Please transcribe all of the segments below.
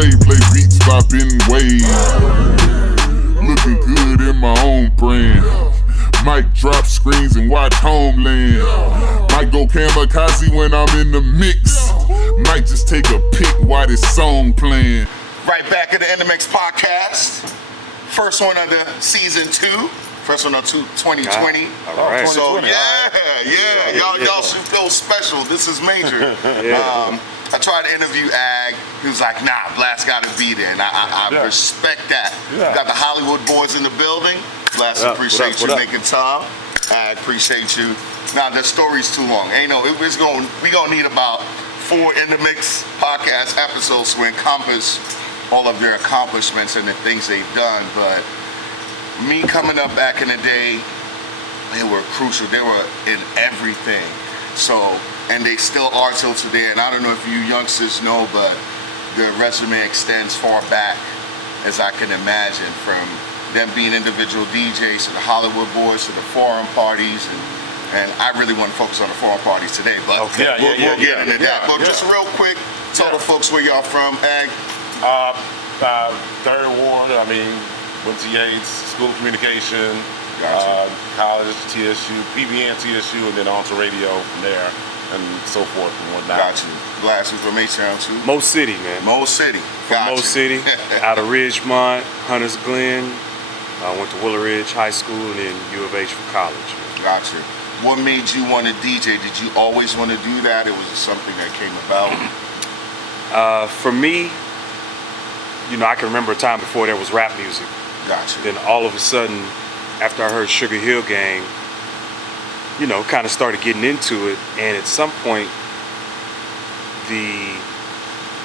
Dre, play beats, bopping waves. Looking good in my own brand. Might drop screens and watch Homeland. Might go kamikaze when I'm in the mix. Might just take a pic while this song playing. Right back at the inDmix podcast. First one of the season 2. First one of 2020. All right. So y'all should feel special. This is major. I tried to interview Ag. He was like, nah, Blast gotta be there. And I respect that. Got the Hollywood boys in the building. Blast, appreciate you making time. I appreciate you. Now the story's too long. We gonna need about 4 inDmix podcast episodes to encompass all of their accomplishments and the things they've done. But me coming up back in the day, they were crucial. They were in everything. So, and they still are till today. And I don't know if you youngsters know, but the resume extends far back as I can imagine, from them being individual DJs to the Hollywood boys to the foreign parties. And I really want to focus on the foreign parties today, but we'll get into that. But just real quick, tell the folks where y'all from, Ag. Third Ward, went to Yates, School of Communication, college, TSU, PBN, TSU, and then on to radio from there, and so forth and whatnot. Got you. Blast from H-Town too? Mo City, man. Mo City. Mo City, out of Ridgemont, Hunters Glen. I went to Willow Ridge High School and then U of H for college. Man. Got you. What made you want to DJ? Did you always want to do that? It was something that came about? For me, I can remember a time before there was rap music. Gotcha. Then all of a sudden, after I heard Sugar Hill Gang, kind of started getting into it. And at some point, the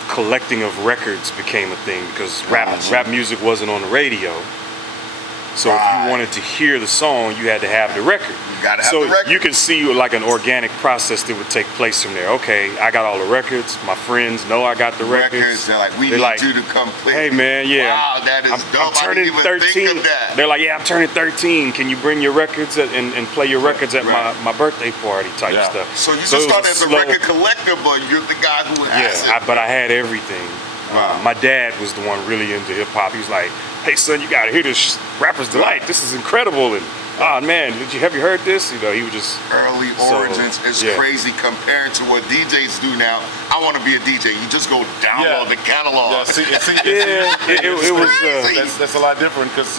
collecting of records became a thing because rap music wasn't on the radio. So if you wanted to hear the song, you had to have the record. You gotta have the record. You can see like an organic process that would take place from there. Okay, I got all the records. My friends know I got the records. They're like, we need you to come play. Hey man, Wow, that is dope. I'm turning 13. They're like, yeah, I'm turning 13. Can you bring your records and play your records at my birthday party type stuff? So you just started as a record collector, but you're the guy who has it. But I had everything. My dad was the one really into hip hop. He was like, hey son, you gotta hear this Rapper's Delight. This is incredible. And oh man, have you heard this? He would just early origins is crazy compared to what DJs do now. I want to be a DJ. You just go download the catalog. It was that's a lot different because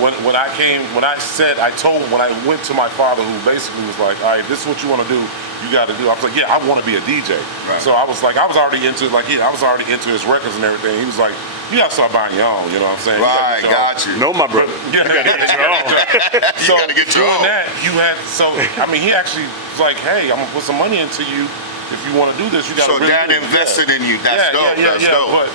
when I went to my father, who basically was like, all right, this is what you want to do. You got to do. I was like, yeah, I want to be a DJ. Right. So I was already into his records and everything. He was like, you got to start buying your own. You know what I'm saying? Right, got you. No, my brother. You got to get your own. So doing that, you had. So he actually was like, hey, I'm gonna put some money into you. If you want to do this, you got to. So dad invested in you. That's dope. That's dope. But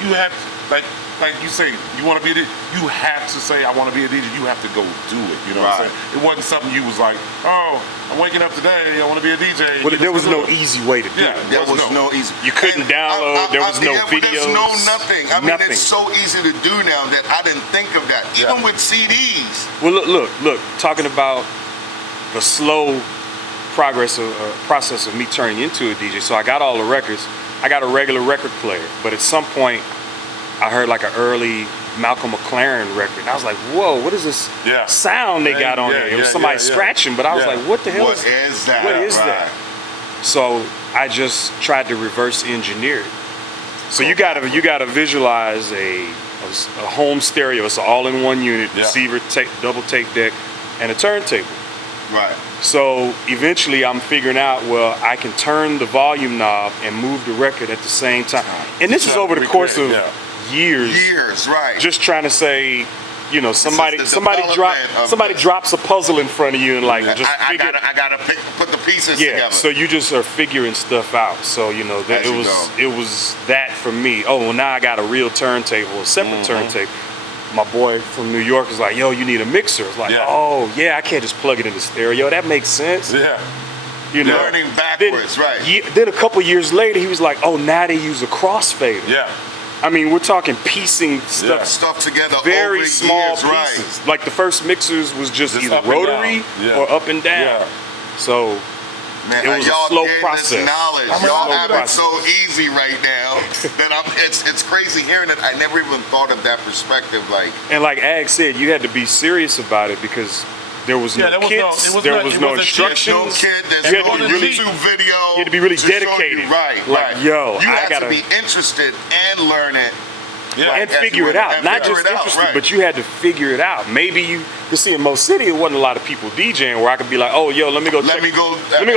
you have like you say, you want to be a DJ, you have to say, I want to be a DJ, you have to go do it, you know what I'm saying? It wasn't something you was like, oh, I'm waking up today, I want to be a DJ. Well, there was no easy way to do it. There was no easy. You couldn't download, there was no videos. There's no nothing. Nothing. It's so easy to do now that I didn't think of that, even with CDs. Well, look, talking about the slow process of me turning into a DJ. So I got all the records, I got a regular record player, but at some point, I heard like an early Malcolm McLaren record. And I was like, whoa, what is this sound they got on there? It was somebody scratching, but I was like, what the hell is that? What is that? So I just tried to reverse engineer it. So you gotta visualize a home stereo. It's an all-in-one unit, receiver, double tape deck, and a turntable. Right. So eventually I'm figuring out, well, I can turn the volume knob and move the record at the same time. And this is over the course of years, right? Just trying to say, somebody drops a puzzle in front of you and like I gotta put the pieces together. So you just are figuring stuff out. So it was that for me. Oh well, now I got a real turntable, a separate turntable. My boy from New York is like, yo, you need a mixer. It's like, oh yeah, I can't just plug it in the stereo. That makes sense. Yeah. Learning backwards, right? Then a couple years later, he was like, oh, now they use a crossfader. Yeah. I mean, we're talking piecing stuff together, very over small years, pieces. Like the first mixers was just either rotary or up and down. Yeah. So Man, it was a y'all slow getting process. this knowledge. I mean, Y'all I'll have do it that. so easy right now that it's crazy hearing it. I never even thought of that perspective. Like, And like Ag said, you had to be serious about it because there was no kits, there was no instructions. no kid, there's You had no to be really- YouTube video. You had to be really show you- dedicated. Right, Like, right. yo, you I had gotta- to be interested and learn it. Yeah. And figure it out. Not just interested, but you had to figure it out. Maybe you see in Most City, it wasn't a lot of people DJing where I could be like, oh, yo, let me go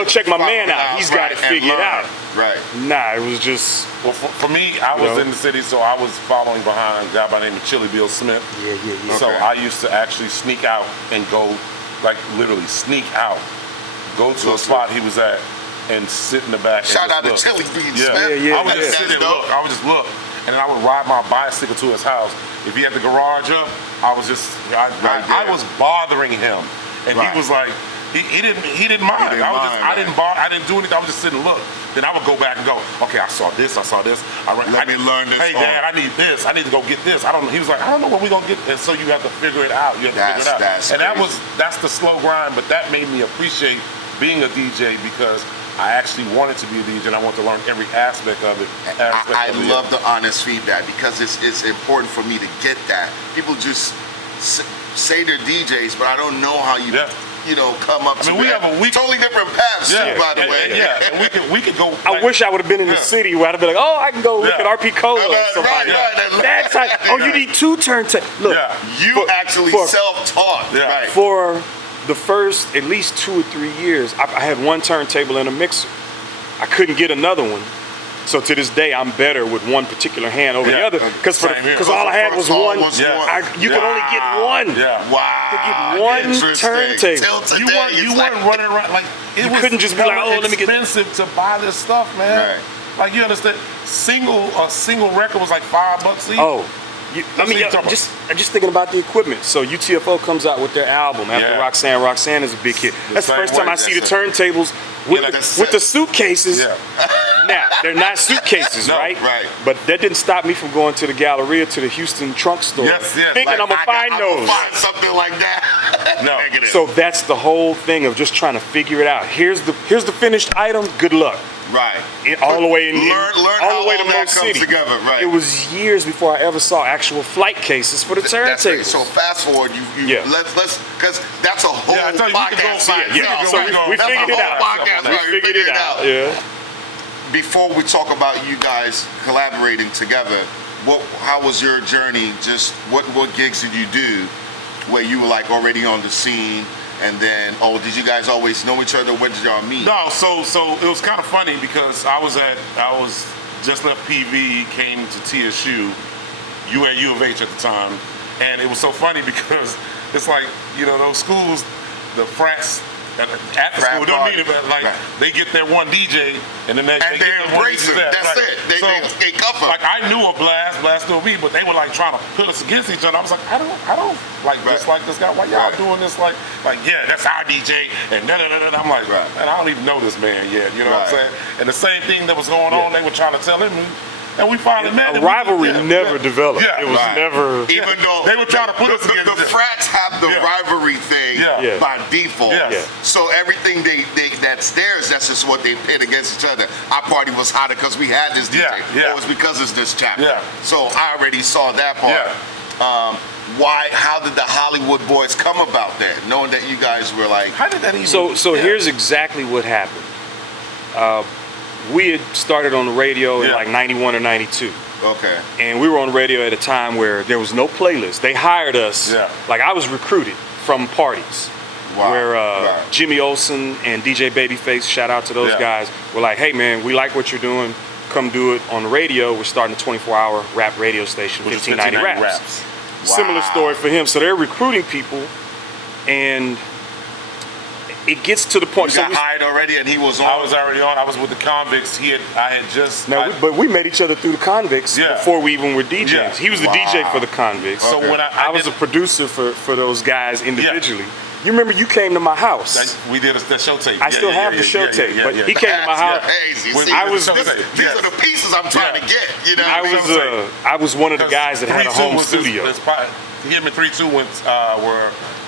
check my man out. He's got it figured out. Right. Nah, it was just. Well, for me, I was in the city, so I was following behind a guy by the name of Chili Bill Smith. Yeah. So Okay. I used to actually sneak out and go, like literally sneak out, go to a spot he was at, and sit in the back. Shout out and to just look. Chili Bean Yeah, Smith. Yeah, I would just yeah. sit and look. I would just look, and then I would ride my bicycle to his house. If he had the garage up, I was just I was bothering him, and Right. he was like. He didn't mind. He didn't mind, I didn't do anything. I would just sit and look. Then I would go back and go, okay, I saw this. Let me learn this. Hey, Dad, I need this. I need to go get this. I don't know. He was like, I don't know what we're gonna get. And so you have to figure it out. You have to figure it out. That's and crazy. that's the slow grind. But that made me appreciate being a DJ because I actually wanted to be a DJ and I want to learn every aspect of it. I love the honest feedback because it's important for me to get that. People just say they're DJs, but I don't know how you come up to we have a week. totally different paths too, by the way. Yeah, and we could go. I wish I would have been in the city where I'd have been like, oh, I can go look at RP Cola or somebody. Right. That's how, oh, you need 2 turntables. Look, You actually self-taught. Yeah. Right. for the first at least 2 or 3 years, I had 1 turntable and a mixer. I couldn't get another one. So to this day, I'm better with one particular hand over the other because all I had was one. You could only get one. Yeah. Wow. To get one turntable. You weren't running around like You couldn't just be like, oh, let me get. Expensive to buy this stuff, man. Right. Like you understand, a single record was like $5 each. Oh. I'm just thinking about the equipment. So UTFO comes out with their album after Roxanne. Roxanne is a big hit. That's the first time I see the turntables with the suitcases. Yeah. Now, they're not suitcases, right? Right. But that didn't stop me from going to the Galleria, to the Houston trunk store, thinking I'm going to find those. Find something like that. No. So that's the whole thing of just trying to figure it out. Here's the finished item. Good luck. Right. All the way learn all the way to how that Most comes City. together. Right. It was years before I ever saw actual flight cases for the That's right. turntables. So fast forward, let's because that's a whole I tell you, we could go- podcast. Yeah. So we That's figured a it whole out. podcast, right? We figured it out. Yeah. Before we talk about you guys collaborating together, how was your journey? Just what gigs did you do where you were like already on the scene? And then, did you guys always know each other? When did y'all meet? No, so it was kind of funny because I was just left PV, came to TSU, you at U of H at the time, and it was so funny because it's like, those schools, the frats at the school don't need it, but they get their one DJ and then they embrace it. That's it. They cover. Like I knew of Blast knew of me, but they were like trying to put us against each other. I was like, I don't like just like this guy. Why y'all doing this? Like yeah, that's our DJ and da da da da. I'm like, man, I don't even know this man yet. You know what I'm saying? And the same thing that was going on, they were trying to tell him. And we finally met. A rivalry never developed. Yeah, it was never. Even though they were trying to put us against the frats have the rivalry thing by default. So everything that's theirs, that's just what they pit against each other. Our party was hotter because we had this DJ. Or it was because it's this chapter. So I already saw that part. How did the Hollywood Boys come about that? Knowing that you guys were like, how did that even? So here's exactly what happened. We had started on the radio in like 91 or 92. Okay. And we were on the radio at a time where there was no playlist. They hired us. Like I was recruited from parties. Where Jimmy Olsen and DJ Babyface, shout out to those guys, were like, hey man, we like what you're doing. Come do it on the radio. We're starting a 24-hour rap radio station, 1590 Raps. Similar story for him. So they're recruiting people, and it gets to the point. You got hired already, and he was on. I was already on. I was with the Convicts. But we met each other through the Convicts before we even were DJs. Yeah. He was the DJ for the Convicts. So when I was a producer for those guys individually. You remember you came to my house. We did the show tape. I still have the show tape, but he came to my house. Crazy. When- See, I was- these are the pieces I'm trying to get. You know, I was one of the guys that had a home studio. Him and 3-2 went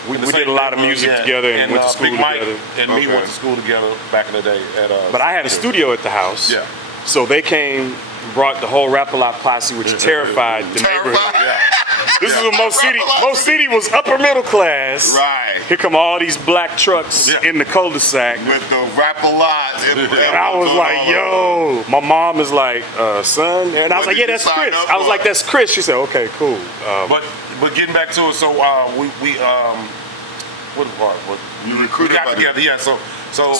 We did a lot of music together and went to school Big Mike together. and me went to school together back in the day. But I had a studio at the house. Yeah. So they came, brought the whole Rap-A-Lot posse, which terrified the neighborhood. Yeah. This is when Mo City was upper middle class. Right. Here come all these black trucks in the cul-de-sac. With the Rap-A-Lot. And I was like, yo. My mom is like, son. And I was like, yeah, that's Chris. I was like, that's Chris. She said, okay, cool. But getting back to it, so what part? You We recruited got together, yeah. So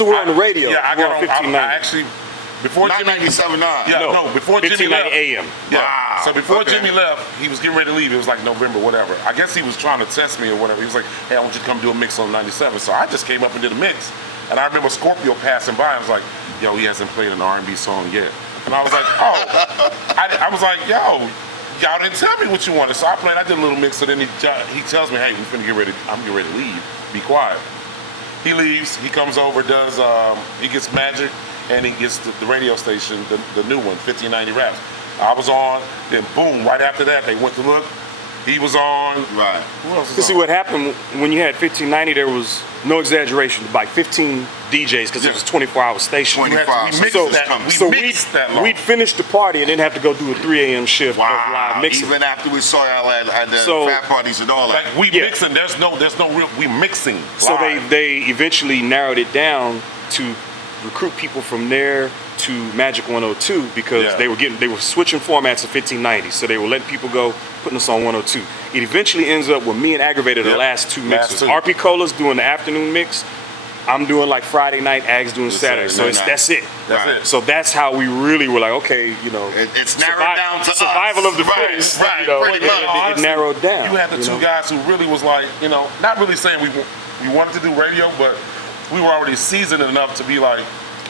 we're on the radio. Yeah, I We're got on on. 1590. I actually before Jimmy. 997.9. Yeah, before Jimmy 1590 left. AM. Yeah. Wow, So before okay. Jimmy left, he was getting ready to leave. It was like November, whatever. I guess he was trying to test me or whatever. He was like, "Hey, I want you to come do a mix on 97." So I just came up and did a mix. And I remember Scorpio passing by. I was like, "Yo, he hasn't played an R&B song yet." And I was like, "Oh," I was like, "Yo, y'all didn't tell me what you wanted." So I played. I did a little mix. So then he tells me, "Hey, we finna get ready. I'm getting ready to leave. Be quiet." He leaves. He comes over. Does he gets Magic. And he gets the radio station, the new one, 1590 Raps. I was on, then boom, right after that, they went to look. He was on. Right. Who else was You see on? what happened when you had 1590, there was no exaggeration, like 15 DJs because it was a 24-hour station. 24 We mixed So, that. We mixed that long. we'd finish the party and then have to go do a 3 a.m. shift of Wow. live mixing. Even after we saw y'all at the So- fat parties and all that. Like we Yeah. mixing. There's no real. We mixing. So live. they eventually narrowed it down to recruit people from there to Magic 102 because Yeah. they were switching formats of 1590. So they were letting people go, putting us on 102. It eventually ends up with me and Aggravated the Yep. last two Last mixes. two. RP Cola's doing the afternoon mix. I'm doing like Friday night, Ag's doing Saturday. So Saturday night. that's it. That's Right. it. So that's how we really were like, okay, you know, It's narrowed down to survival us. of the Right, fittest. right, you know, pretty it- much. it Honestly, narrowed down. You had the two know? guys who really was like, not really saying we wanted to do radio, but we were already seasoned enough to be like,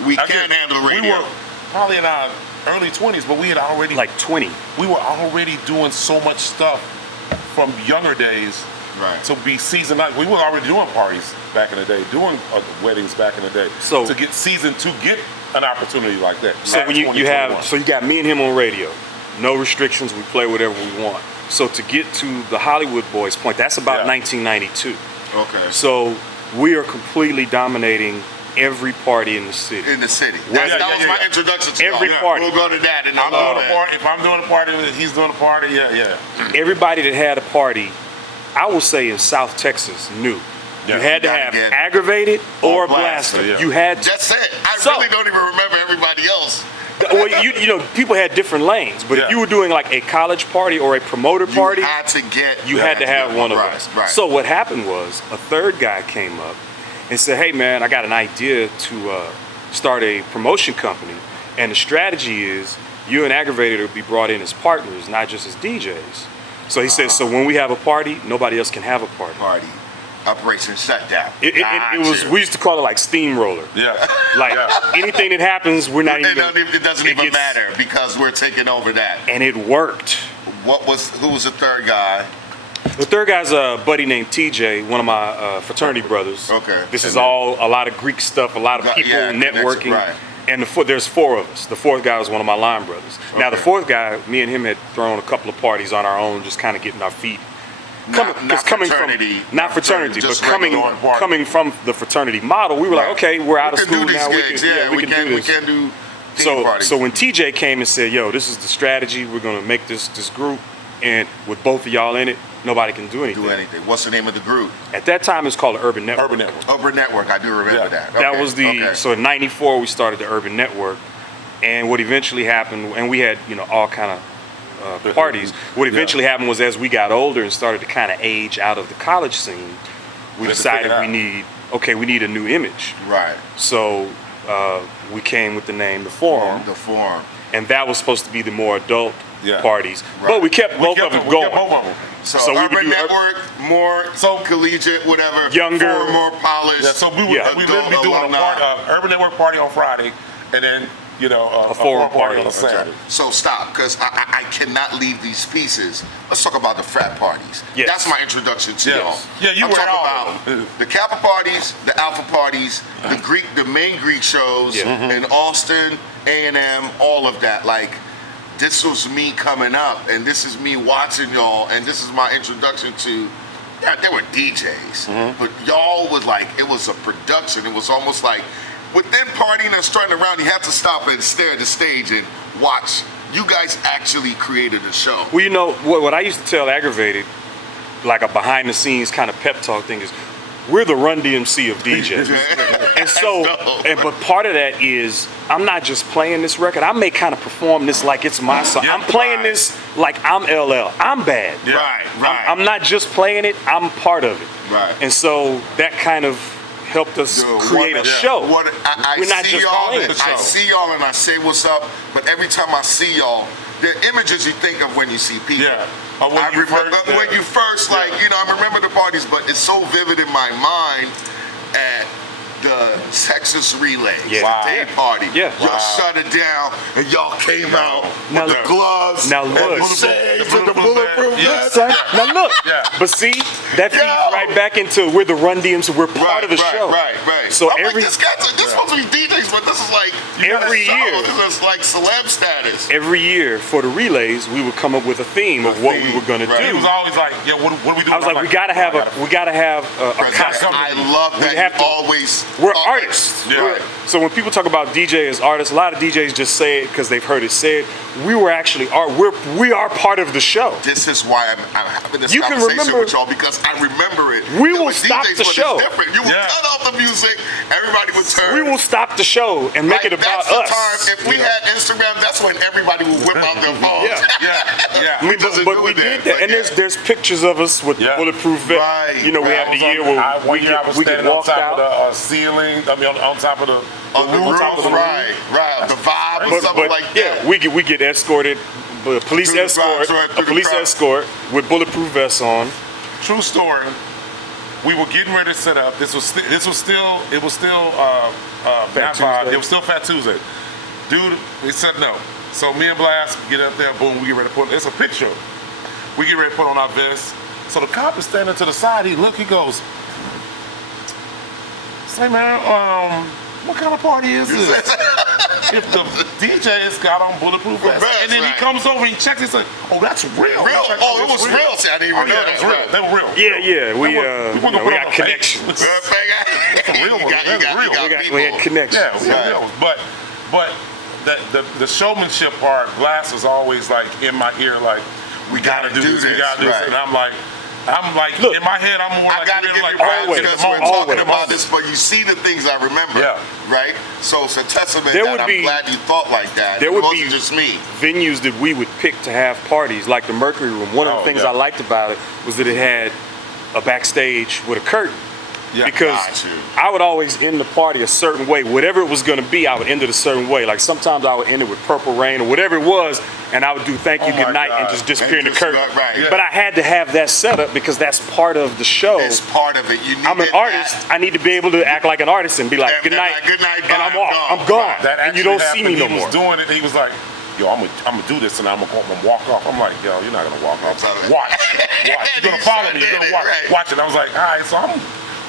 We I can guess handle We radio. were probably in our early 20s, but we had already Like 20. we were already doing so much stuff from younger days Right. to be seasoned. Like we were already doing parties back in the day, doing weddings back in the day. So- to get seasoned, to get an opportunity like that. So back when in you 2021. have, so you got me and him on radio, no restrictions, we play whatever we want. So to get to the Hollywood Boys point, that's about Yeah. 1992. Okay. So we are completely dominating every party in the city. In the city. Yeah, That was my yeah. introduction to Every y'all. party. We'll go to that in a I'm little doing a bit. party. If I'm doing a party, he's doing a party. Yeah. Everybody that had a party, I will say in South Texas, knew. Yeah. You had to Gotta have get- Aggravated or Blaster, Blaster. yeah. You had to. That's it. I So- really don't even remember everybody else. Well, you know, people had different lanes, but Yeah. if you were doing like a college party or a promoter party, You had to get. you had to have one of right, us. Right. So what happened was a third guy came up and said, "Hey man, I got an idea to start a promotion company, and the strategy is you and Aggravated will be brought in as partners, not just as DJs." So he said, "So when we have a party, nobody else can have a party." party. Operation Shutdown. It was. Gotcha. We used to call it like steamroller. Yeah. Like Yeah. anything that happens, we're not even. It doesn't even gets- matter because we're taking over that. And it worked. Who was the third guy? The third guy's a buddy named TJ, one of my fraternity brothers. Okay. This is And then- all a lot of Greek stuff, a lot of people Yeah, networking. connection, right. And there's four of us. The fourth guy was one of my line brothers. Now the Okay. fourth guy, me and him had thrown a couple of parties on our own, just kind of getting our feet. Not Coming fraternity. from not fraternity, but just coming regular party. coming from the fraternity model, we were like, Right. okay, we're out of We can school do these now. gigs. We can do this. We can do team So parties. when TJ came and said, "Yo, this is the strategy. We're gonna make this group, and with both of y'all in it, nobody can do anything." do anything. What's the name of the group? At that time, it's called the Urban Network. Urban Network. Urban Network. I do remember Yeah. that. That Okay, was the okay. so in '94 we started the Urban Network, and what eventually happened, and we had all kind of parties. What eventually happened was as we got older and started to kind of age out of the college scene, we Let's decided figure it we need a new image. Right. So we came with the name The Forum, The Forum. and that was supposed to be the more adult Yeah. parties. Right. But we kept both of them going. We kept both of them. So we would Urban do Network, more collegiate, whatever. Younger. Forum, more polished. Yeah, so we would Yeah. literally be doing Alumni. Urban Network party on Friday, and then you know, A foreign party. on the Saturday. So stop, because I cannot leave these pieces. Let's talk about the frat parties. Yes. That's my introduction to y'all. Yeah, you I'm were talking all about of them. the Kappa parties, the Alpha parties, the main Greek shows in Austin, A&M, all of that. Like, this was me coming up, and this is me watching y'all, and this is my introduction to. Yeah, they were DJs, but y'all was like, it was a production. It was almost like, within partying and strutting around, you have to stop and stare at the stage and watch. You guys actually created a show. Well, you know, what I used to tell Aggravated, like a behind the scenes kind of pep talk thing, is we're the Run DMC of DJs. And so, but part of that is, I'm not just playing this record. I may kind of perform this like it's my song. Yeah, I'm playing this like I'm LL. I'm bad. Yeah. Right. I'm not just playing it, I'm part of it. Right. And so that kind of helped us create a show. I We're not see just y'all, playing. I see y'all and I say what's up, but every time I see y'all, the images you think of when you see people. Yeah. Or when I you remember first- when you first, like, you know, I remember the parties, but it's so vivid in my mind at the Texas Relay, Yeah. the Wow. day party. Yeah. Y'all shut it down and y'all came out Now with the look. gloves Now and look. the shades and the bulletproof Yeah. vests. Now look, Yeah. but see, that feeds Yo. right back into we're the Run DMs, we're part of the show. Right. So I'm every like, this supposed to be DJs, but this is like Every show. year. This is like celeb status. every year for the relays, we would come up with a theme of what we were gonna Right. He do. was always like, yeah, what do we do? I was like, we gotta have a costume. I love that We have you to- always. We're artists. Yeah. Right. So when people talk about DJ as artists, a lot of DJs just say it because they've heard it said. We were actually we are part of the show. This is why I'm having this You can conversation remember- with y'all, because I remember it. We There will were stop DJs, the but show. It's different. You will Yeah. cut off the music. Everybody would turn. We will stop the show and make Like, it about that's the us. time. If we had Instagram, that's when everybody would whip out their phones. Yeah. I mean, doesn't but do we it then, did that, but and yeah. there's pictures of us with Yeah. bulletproof vest. Right, You know, we right. have the I year where One year I was we get standing on walked top out. of the ceiling. I mean, on top of the On the roof, top of the roof. right. The vibe or something like yeah, that. we get escorted, police Through the escort, crowd, right, a through the police crowd. escort with bulletproof vests on. True story. We were getting ready to set up. It was still Fat not Tuesday. it was still Fat Tuesday. Dude, we said no. So me and Blast get up there, boom, we get ready to put it's a picture. We get ready to put on our vests. So the cop is standing to the side, he goes, say man, what kind of party is this? If the DJ's got on bulletproof vests, and then he right. comes over, he checks, he's like, oh, that's real. Real? He's like, Oh, it it's was real. See, I didn't even know yeah, that. it's real. Right. They were real. Yeah, we wasn't gonna put got on a connections. fake. a real one. That's real. We had connections. Yeah, real. But the showmanship part, Glass was always like in my ear, like we gotta do this. We gotta do this. Right. And I'm like, Look, in my head, I'm more I like, gotta really give like, you props always, because we're always. talking about this, but you see the things I remember, Yeah. right? So it's a testament There that would I'm be- glad you thought like that. there It would wasn't be- just me. Venues that we would pick to have parties, like the Mercury Room. One of the Oh, things yeah. I liked about it was that it had a backstage with a curtain. Yeah, Because got you. I would always end the party a certain way. Whatever it was going to be, I would end it a certain way. Like sometimes I would end it with Purple Rain or whatever it was, and I would do Thank You, Oh my Good Night, and God. just disappear in the And curtain. just, right. Yeah. But I had to have that setup because that's part of the show. It's part of it. You need I'm an artist. I need to be able to act like an artist and be like, And good then night, like, good night, and bye, I'm I'm off. gone. I'm gone. that And you actually don't see happened. me no He more. was doing it. He was like, yo, I'm gonna do this, and I'm gonna walk off. I'm like, yo, you're not gonna walk off. That's Watch. You're gonna follow me. You're gonna watch. Right. Watch it. I was like, all right, so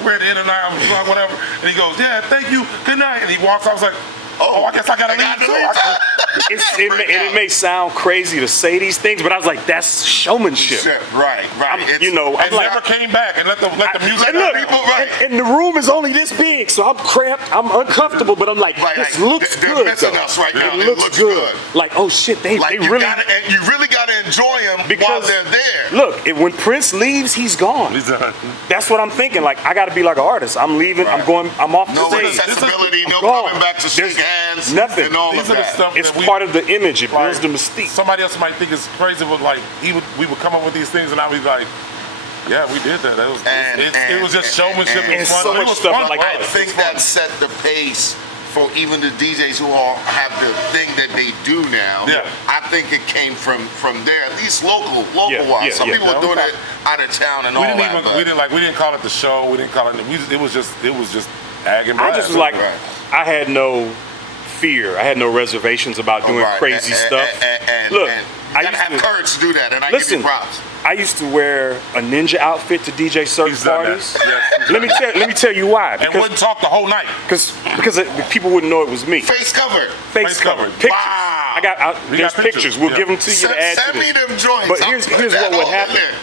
we're at the end of the night. I'm like, whatever. And he goes, yeah, thank you, good night. And he walks. I was like, oh, I guess I gotta leave too. It may sound crazy to say these things, but I was like, that's showmanship. Right. It's- You know, I'm And like, never came back and let the music. and look, people, right. and the room is only this big, so I'm cramped, I'm uncomfortable, but I'm like, Right, this like, looks they're good. missing though. us right now. It It looks looks good. good. Like, oh shit, they Like really. you really gotta enjoy them while Because they're there. Look, when Prince leaves, he's gone. He's done. That's what I'm thinking. Like, I got to be like an artist. I'm leaving. Right. I'm off No the stage. accessibility, I'm no gone. coming back to shake There's hands, nothing. and all These of are the that. stuff It's that we, part of the image. It builds like, the mystique. Somebody else might think it's crazy, but like we would come up with these things, and I'd be like, yeah, we did that. It was just showmanship. and It was fun. so It much was stuff fun like for I us. think that set the pace for even the DJs who all have the thing that they do now. Yeah. I think it came from there, at least local Yeah, wise. yeah, Some yeah. people are doing it out of town and We all didn't that. even but we didn't call it the show. We didn't call it. It was just Ag and I Blast. just was like, Right. I had no fear. I had no reservations about doing crazy stuff. Look, you gotta have courage to do that, and I give you props. I used to wear a ninja outfit to DJ certain parties. Yes, let me tell you why. And wouldn't talk the whole night. Because people wouldn't know it was me. Face covered. Face covered. Pictures. Wow. There's pictures. We'll give them to you to add to this. Send me them joints. But here's what would happen.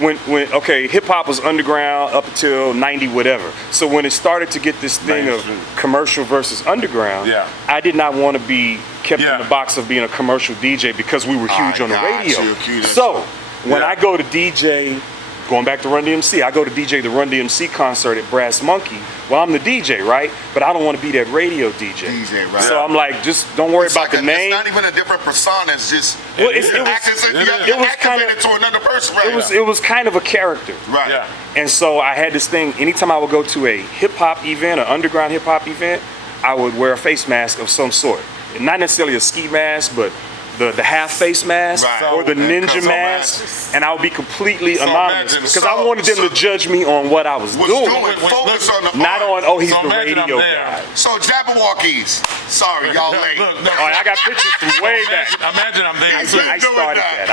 When hip hop was underground up until 90 whatever. So when it started to get this thing of commercial versus underground, I did not want to be kept in the box of being a commercial DJ because we were huge on the radio. So when I go to DJ, going back to Run DMC, I go to DJ the Run DMC concert at Brass Monkey. Well, I'm the DJ, right? But I don't want to be that radio DJ. Right. So I'm like, just don't worry about the name. It's not even a different persona. It's just it was activated to another person. Right. It was kind of a character. Right. Yeah. And so I had this thing. Anytime I would go to a hip hop event, an underground hip hop event, I would wear a face mask of some sort. Not necessarily a ski mask, but the half face mask or the ninja mask, and I would be completely anonymous because I wanted them to judge me on what I was doing. Focus on the not on he's the radio guy. So Jabberwockies, sorry y'all late. I got pictures from way back. Imagine I'm there. I started that.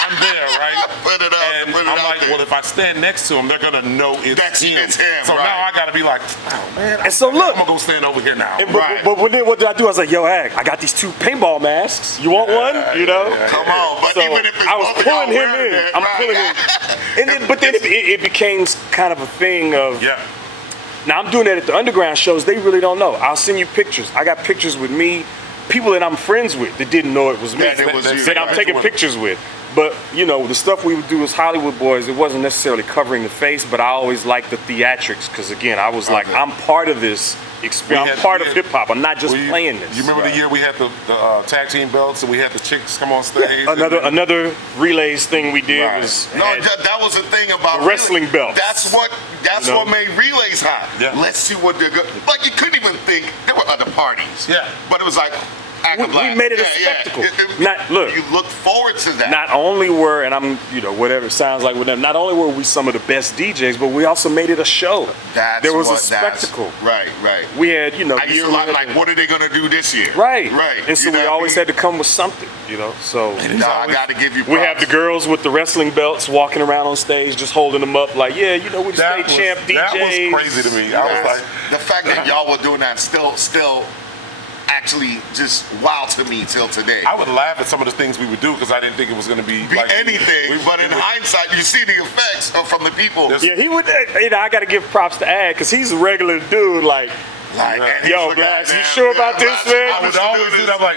I'm there, right? Put it up. And I'm like, well, if I stand next to him, they're gonna know it's him. So now I gotta be like, oh man. And so look, I'm gonna go stand over here now. But then what did I do? I was like, yo, Ag, I got these 2 paintball masks. You want one? You know? Come on, but so even if it's I was pulling him in. I'm pulling him. And then it became kind of a thing of. Now I'm doing that at the underground shows. They really don't know. I'll send you pictures. I got pictures with me, people that I'm friends with that didn't know it was me. That I'm taking pictures with. But you know, the stuff we would do as Hollywood boys, it wasn't necessarily covering the face, but I always liked the theatrics because again, I was like, I'm part of this experience. I'm part of hip hop. I'm not just playing this. You remember the year we had the tag team belts and we had the chicks come on stage? Another relays thing we did was that was the thing about the wrestling belt. That's what made relays hot. Let's see what they're good. Like you couldn't even think there were other parties. But it was like. We made it a spectacle. You look forward to that. Not only were, and I'm, whatever it sounds like with them, not only were we some of the best DJs, but we also made it a show. There was a spectacle. Right. We had, I used to like, what are they going to do this year? Right. And so we always had to come with something, So I got to give you props. We have the girls with the wrestling belts walking around on stage, just holding them up like, we're the state champ DJs. That was crazy to me. I was like, the fact that y'all were doing that still actually just wild to me till today. I would laugh at some of the things we would do because I didn't think it was going to be like anything. But in hindsight, you see the effects from the people. Yeah, he would. I got to give props to Ad because he's a regular dude. Like yo, Glass, you sure about this, man? I would always do that. I'm like,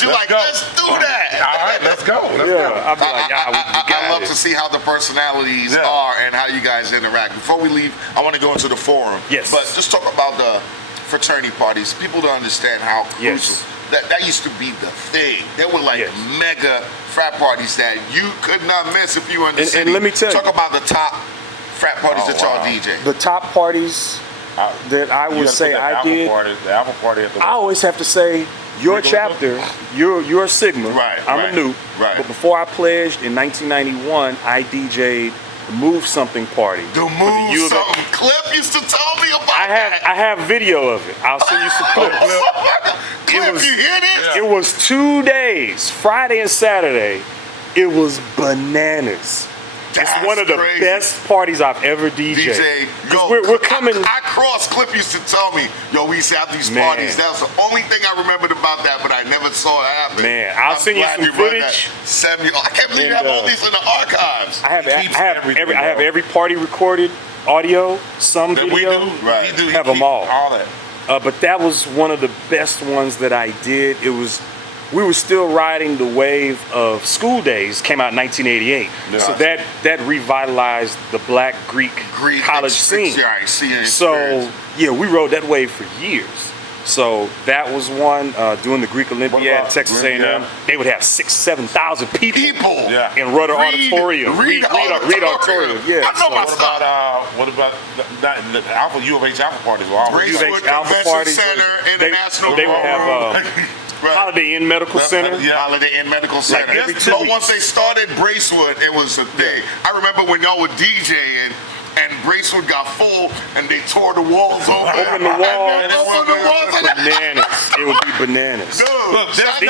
you're like, let's do that. All right, let's go. I'd be like, I love to see how the personalities are and how you guys interact. Before we leave, I want to go into the forum. Yes. But just talk about the fraternity parties. People don't understand how crucial that used to be the thing. There were like mega frat parties that you could not miss if you were in the city. And let me tell you, talk about the top frat parties that y'all DJ. The top parties that I would say I did. The Apple Party at the I always have to say your chapter. You're a Sigma. I'm a New. But before I pledged in 1991, I DJ'd the Move Something party. The Move Something. Clip used to tell me about that. I have video of it. I'll send you some clips. Clip, you hear this? It was 2 days, Friday and Saturday. It was bananas. It's one of the best parties I've ever DJed. We're coming. I crossed. Clip used to tell me, yo, we used to have these parties. That was the only thing I remembered about that, but I never saw it happen. Man, I'll send you some footage. I can't believe you have all these in the archives. I have every party recorded, audio, some video. We have them all. All that. But that was one of the best ones that I did. We were still riding the wave of School Days, came out in 1988. So that revitalized the Black Greek college scene. So yeah, we rode that wave for years. So that was one, doing the Greek Olympiad, Texas A&M. They would have 6,000 to 7,000 people in Rudder Auditorium. Reed Auditorium. Yeah. What about the Alpha U of H Alpha parties? U of H Alpha parties. They would have Holiday Inn Medical Center. Holiday Inn Medical Center. But once they started Bracewood, it was a thing. I remember when y'all were DJing, and Bracewood got full, and they tore the walls open. Open the walls. Open the walls. Bananas. It would be bananas. Dude, Look, there's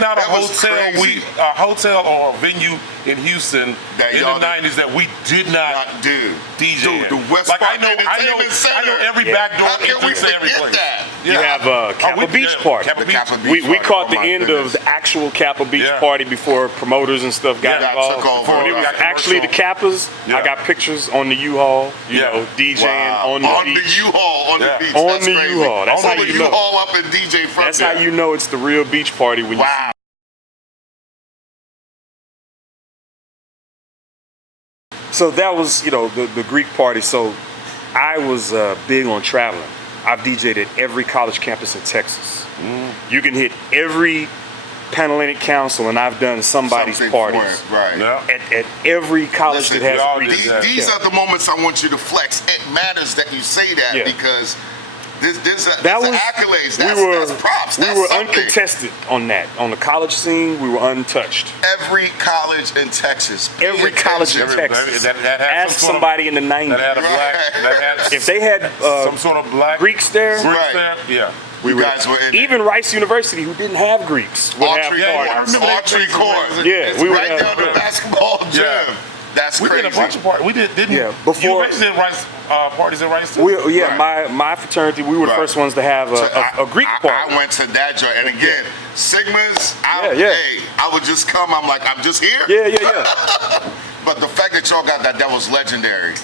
not a hotel or a venue in Houston that in the 90s that we did not do. DJ. Dude, the West I know every back door How can we entrance to every forget place. that? You have Kappa Beach Party. The Kappa Beach We Party. caught Oh, the my end goodness. of the actual Kappa Beach Yeah. Party before promoters and stuff got Yeah, involved. took over. When it was Got actually the Kappas, Yeah. I got pictures on the U-Haul, you know, DJing Wow. on the beach. U-Haul, on Yeah. the beach. On That's the crazy. U-Haul. That's Pull how the you know. U-Haul up and DJ from That's there. how you know it's the real beach party when you Wow. So that was, you know, the Greek party. So I was big on traveling. I've DJed at every college campus in Texas. You can hit every Panhellenic Council, and I've done somebody's Something parties. for it, right. Yeah. At every college Listen, that has y'all a Greek. did that. These are the moments I want you to flex. It matters that you say that Yeah. because this That was accolades. we That's props. We That's were something. uncontested on that. On the college scene, we were untouched. Every college in Texas. pay Every college in attention. Texas. that had Ask some sort of- somebody in the 90s. That had a black. That had If they had some sort of black Greeks there, Greeks Right. there. Yeah. we You were, guys were in there. even Rice University, who didn't have Greeks, would have Archery parties. court. Archery court. Yeah, It's we would right have- there on the basketball gym. Yeah. That's We crazy. did a bunch of parties. We didn't. Yeah, You before- basically did Rice parties at Rice too. Right. My fraternity, we were the Right. first ones to have a Greek party. I went to that joint, and again, Sigmas. Yeah. I would just come. I'm like, I'm just here. Yeah. But the fact that y'all got that was legendary.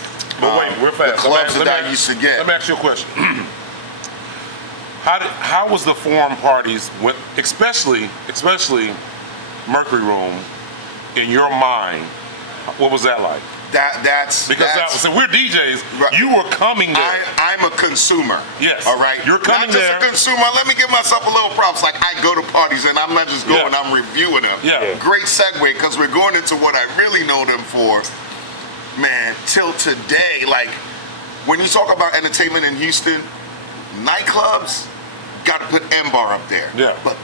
But wait, we're fast. The clubs that I used to get. Let me ask you a question. How was the forum parties, especially Mercury Room, in your mind? What was that like? That's So we're DJs. Right. You were coming there. I'm a consumer. Yes. All right. You're coming not just there. a consumer. Let me give myself a little props. Like I go to parties and I'm not just going. Yeah. I'm reviewing them. Yeah. Great segue because we're going into what I really know them for. Man, till today, like when you talk about entertainment in Houston, nightclubs got to put M-Bar up there. Yeah. But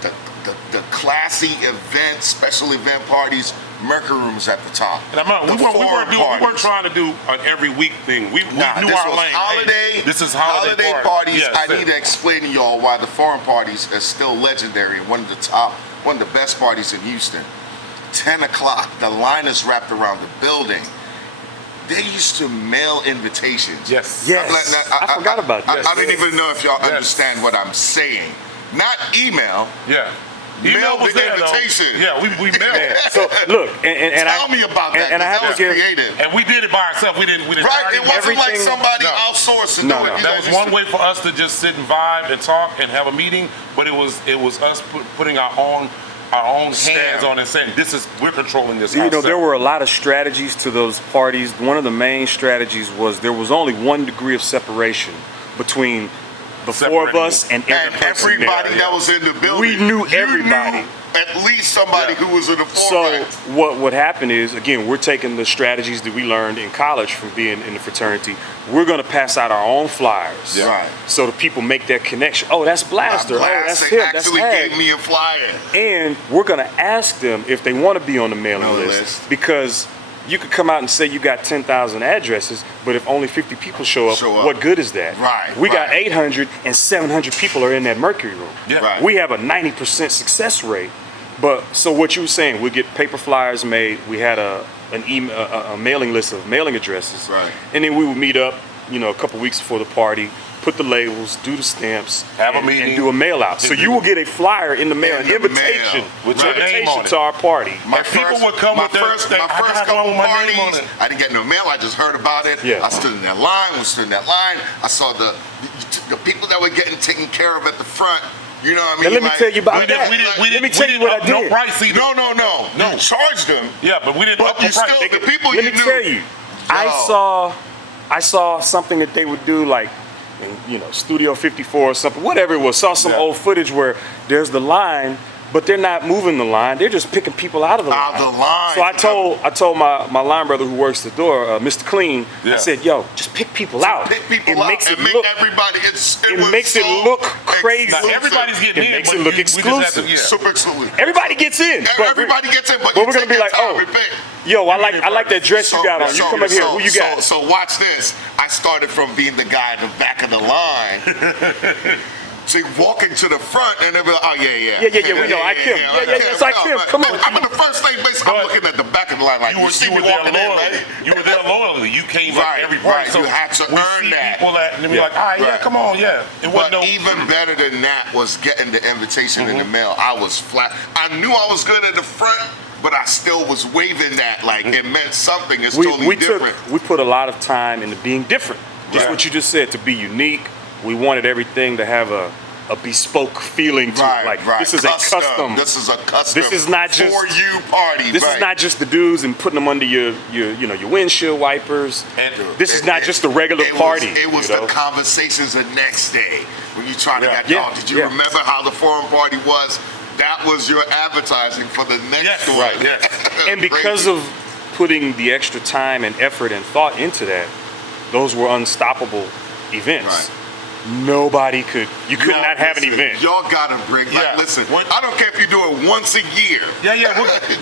the classy event, special event parties, Mercury Room's at the top. And we weren't trying to do an every week thing. We knew This our was lane. holiday. Hey, this is holiday parties. Yes, I need to explain to y'all why the foreign parties are still legendary and one of the best parties in Houston. 10 o'clock, the line is wrapped around the building. They used to mail invitations. Yes. I forgot about that. I don't even know if y'all understand what I'm saying. Not email. Yeah. Mail was the there, invitation. though. Yeah, we mailed it. So look, and Tell me about that. And I have that to was give. creative. And we did it by ourselves. We didn't. Right, it wasn't like everything- somebody No. outsourced to No, do it. no. You That guys was used one to- way for us to just sit and vibe and talk and have a meeting, but it was us putting our own hands Stamp. on it, saying we're controlling this. You know, ourselves. there were a lot of strategies to those parties. One of the main strategies was there was only 1 degree of separation between the four of Separating us and And every person everybody there. that was in the building. We knew you everybody. knew at least somebody Yeah. who was in the So forefront. what would happen is, again, we're taking the strategies that we learned in college from being in the fraternity. We're going to pass out our own flyers. Yeah. Right. So the people make that connection. Oh, that's Blaster. Oh, that's Blast him. That's actually Ag. gave me a flyer. And we're going to ask them if they want to be on the mailing list. Because you could come out and say you got 10,000 addresses, but if only 50 people show up, what good is that? Right, We got right. 800 and 700 people are in that Mercury Room. Yeah. Right. We have a 90% success rate. But so what you were saying, we get paper flyers made. We had a mailing list of mailing addresses. Right. And then we would meet up, a couple weeks before the party, put the labels, do the stamps, Have a and meeting. do a mail out. So you will get a flyer in the mail, In an the invitation, mail. With your name invitation on it. to our party. My people would come my with their- first, they- my I first got couple one with my name on parties, it. I didn't get no mail. I just heard about it. Yeah. I stood in that line. We stood in that line. I saw the people that were getting taken care of at the front. You know what I mean? Now let me Like, tell you about We that. didn't Let me tell you what I up no did. price either. No. No. You charged them. Yeah, but we didn't But up the you price. still- the people Let you me knew. tell you, I saw something that they would do like in, Studio 54 or something, whatever it was. Saw some Yeah. old footage where there's the line but they're not moving the line. They're just picking people out of the line. Out of the line. So I told my line brother who works the door, Mr. Clean, I said, yo, just pick people out. Pick people out and make everybody. It makes it look crazy. Now, everybody's getting in. It makes it look exclusive. Super exclusive. Everybody gets in. Everybody gets in, but we're gonna be like, oh, yo, I like that dress you got on. You come up here. Who you got? So watch this. I started from being the guy in the back of the line. So walking to the front and they'll be like, oh yeah, we know, I Kim. Yeah, it's like Kim. Come on. I'm in the first thing, basically, I'm looking at the back of the line like, you see me walking in, right? You were there loyally. You came back every party. Right, so you had to earn that. People that, and then we're like, all right, yeah, come on, yeah. But even better than that was getting the invitation in the mail. I was flat. I knew I was good at the front, but I still was waving that like it meant something. It's totally different. We put a lot of time into being different. Just what you just said, to be unique. We wanted everything to have a bespoke feeling to it. Like this is custom. a custom. This is a custom. This is not just for you party. This is not just the dudes and putting them under your windshield wipers. And this is not just a regular party. It was the conversations the next day when you try to get did you remember how the forum party was? That was your advertising for the next one. Right. Yeah. And because of putting the extra time and effort and thought into that, those were unstoppable events. Nobody could not have an event. Y'all gotta bring listen, I don't care if you do it once a year.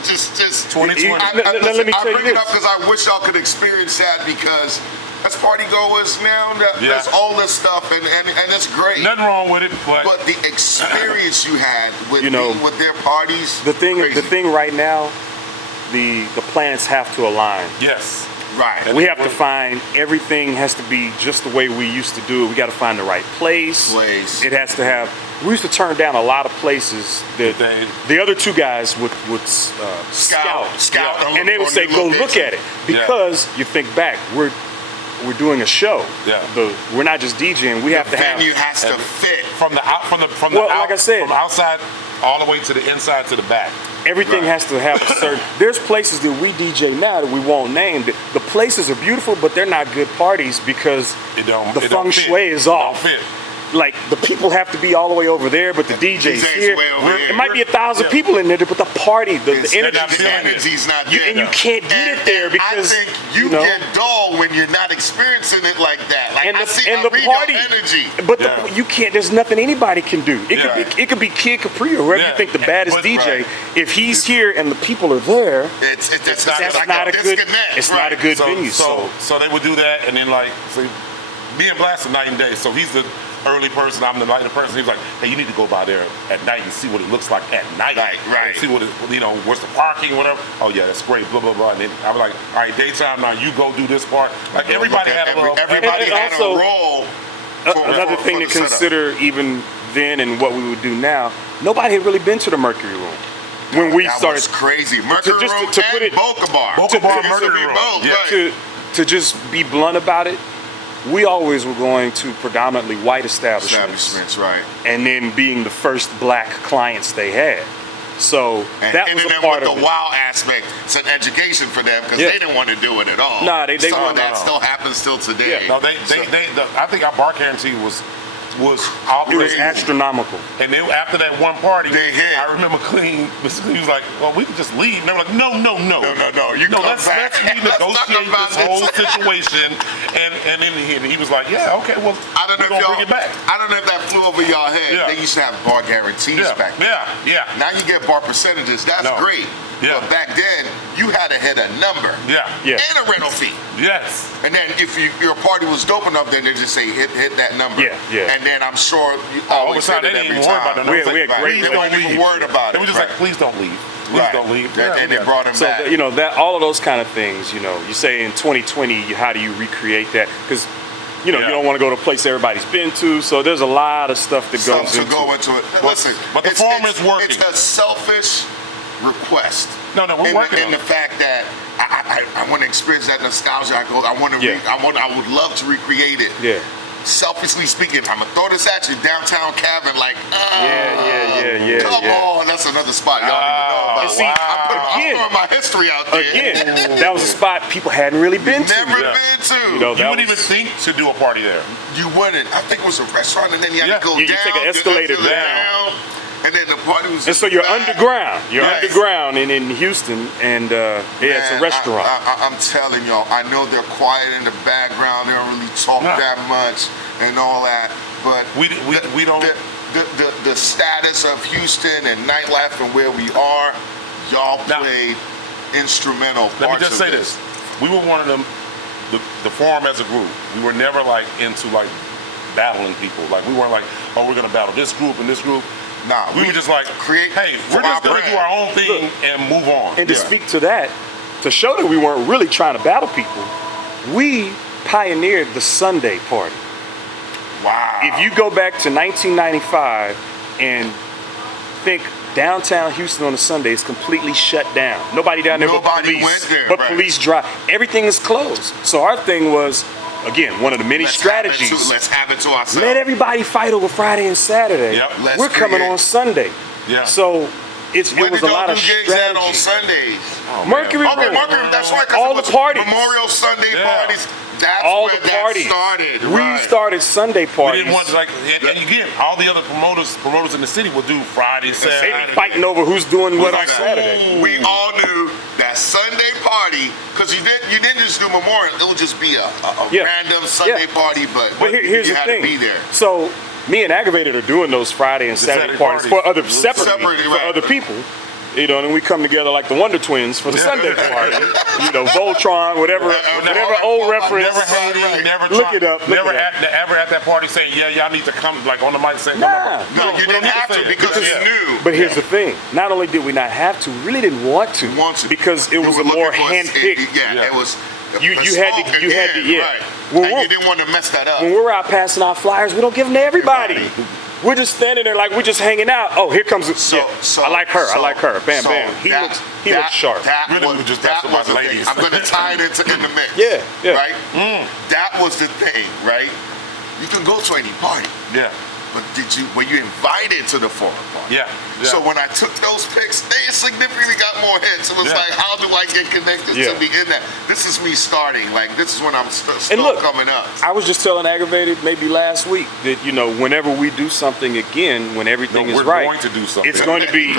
Just 2020. Let me I tell bring you it up because I wish y'all could experience that, because as party goers now, there's all this stuff and it's great. Nothing wrong with it, but the experience you had with with their parties. The thing right now, the planets have to align. Yes. Right. We have to find, everything has to be just the way we used to do it. We got to find the right place. It has to have, we used to turn down a lot of places that the other two guys would scout. And they would say, go look at it. Because you think back, we're doing a show. We're not just DJing. We have to have. The venue has to fit from the outside all the way to the inside to the back. Everything has to have a certain. There's places that we DJ now that we won't name. The places are beautiful, but they're not good parties because the feng shui is off. Like the people have to be all the way over there, but the DJ's here. It might be 1,000 people in there, but the party, the energy's not there. And you can't get it there because I think you get dull when you're not experiencing it like that. Like the party energy, but you can't. There's nothing anybody can do. It could be Kid Capri or whoever you think the baddest DJ. If he's here and the people are there, that's not a good. It's not a good venue. So they would do that, and then me and Blast are night and day. So he's the early person, I'm the night person. He was like, hey, you need to go by there at night and see what it looks like at night. Right. See what what's the parking, whatever. Oh yeah, that's great, blah, blah, blah. And then I was like, all right, daytime, now you go do this part. Like everybody had a role. Another thing to consider even then and what we would do now, nobody had really been to the Mercury Room. When we started. That was crazy. Mercury Room and Boca Bar. Boca Bar, Mercury Room. To just be blunt about it, we always were going to predominantly white establishments, right? And then being the first black clients they had. So that was a part of the wow aspect. It's an education for them because they didn't want to do it at all. Nah, they some of that still happens still today. Yeah, no, I think our bar guarantee was astronomical. And then after that one party, I remember Clean was like, well, we can just leave. And they were like, no. Let's renegotiate this whole situation. And then he was like, yeah, okay, well, I don't know if bring it back. I don't know if that flew over y'all head. They used to have bar guarantees back then. Yeah. Now you get bar percentages. That's great. Yeah. But back then, you had to hit a number. Yeah. And a rental fee. Yes. And then if your party was dope enough, then they just say hit that number. Yeah. And then I'm sure you always hit it every time. We had great. They weren't even worried about it. They were just like, please don't leave. Please don't leave. And they brought him back. So that all of those kind of things. You say in 2020, how do you recreate that? Because you don't want to go to a place everybody's been to. So there's a lot of stuff that goes into it. Listen, but the form is working. It's a selfish request. No, we're working on the fact that I want to experience that nostalgia. I would love to recreate it. Yeah. Selfishly speaking, I'm gonna throw this at you, downtown Cabin, come on, that's another spot y'all don't even know about. See, I'm throwing my history out there. Again, that was a spot people hadn't really been to. Never been to. You wouldn't even think to do a party there. You wouldn't. I think it was a restaurant, and then you had to go down. You take an escalator down. and then the party was. And so you're bad. underground. You're Yes. underground in Houston, and it's a restaurant. I'm telling y'all, I know they're quiet in the background. They don't really talk that much and all that, but we don't. The status of Houston and nightlife and where we are, y'all played instrumental parts. Let me just of say this: we were one of them. The forum as a group, we were never like into like battling people. Like we weren't like, oh, we're gonna battle this group and this group. Nah, we were just like, hey, we're just gonna do our own thing and move on. And to speak to that, to show that we weren't really trying to battle people, we pioneered the Sunday party. Wow. If you go back to 1995 and think downtown Houston on a Sunday is completely shut down. Nobody down there but police. Went there, but police drive. Everything is closed. So our thing was, again, one of the many strategies. Let's have it to ourselves. Let everybody fight over Friday and Saturday. Yep. We're coming on Sunday. Yeah. So it was a lot of gigs strategy. on Sundays? Mercury Okay, Room. Mercury. That's right. All the parties. Memorial Sunday parties. That's all where the parties that started. We started Sunday parties. We didn't want to and again, all the other promoters in the city would do Friday, Saturday. They be fighting over who's doing what on Saturday. We all knew that Sunday party, because you didn't just do Memorial. It would just be a random Sunday party, but here's you the had thing. to be there. So me and Aggravated are doing those Friday and Saturday parties for other separately for other people. You know, and we come together like the Wonder Twins for the Sunday party. You know, Voltron, whatever old reference. Never hating, never look it up. Never ever at that party saying, yeah, y'all need to come, like on the mic saying, no, you didn't have to because you knew. But here's the thing: not only did we not have to, we really didn't want to, because it was a more handpicked. It was. You had to, right. And you didn't want to mess that up. When we're out passing out flyers, we don't give them to everybody. We're just standing there like we're just hanging out. Oh, here comes it. I like her. I like her. Bam, bam. He looks sharp. That was the thing. I'm going to tie it into inDmix. Yeah. Right? That was the thing, right? You can go to any party. Yeah. But were you invited to the forum party? Yeah. So when I took those pics, they significantly got more hits. It was like, how do I get connected to be in that? This is me starting. Like, this is when I'm still coming up. I was just telling Aggravated maybe last week that, you know, whenever we do something again, when everything is right, going to do something. It's going to be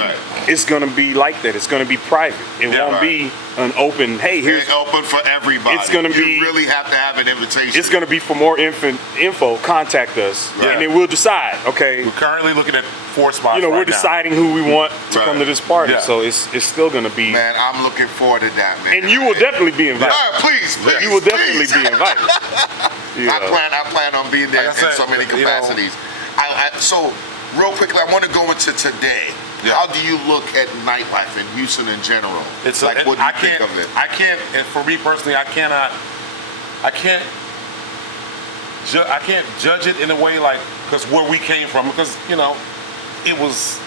it's going to be like that. It's going to be private. It won't be an open, hey, here's open for everybody. It's going to be, you really have to have an invitation. It's going to be for more info, contact us, and then we'll decide. Okay, we're currently looking at 4 spots. You know, we're deciding who we want to come to this party, so it's still going to be. Man, I'm looking forward to that, man. And you will definitely be invited. Please, you will definitely be invited. I plan on being there in so many capacities. So, real quickly, I want to go into today. How do you look at nightlife in Houston in general? It's like, what do you think of it? I can't, and for me personally, I can't judge it in a way like, because where we came from, because, you know, it was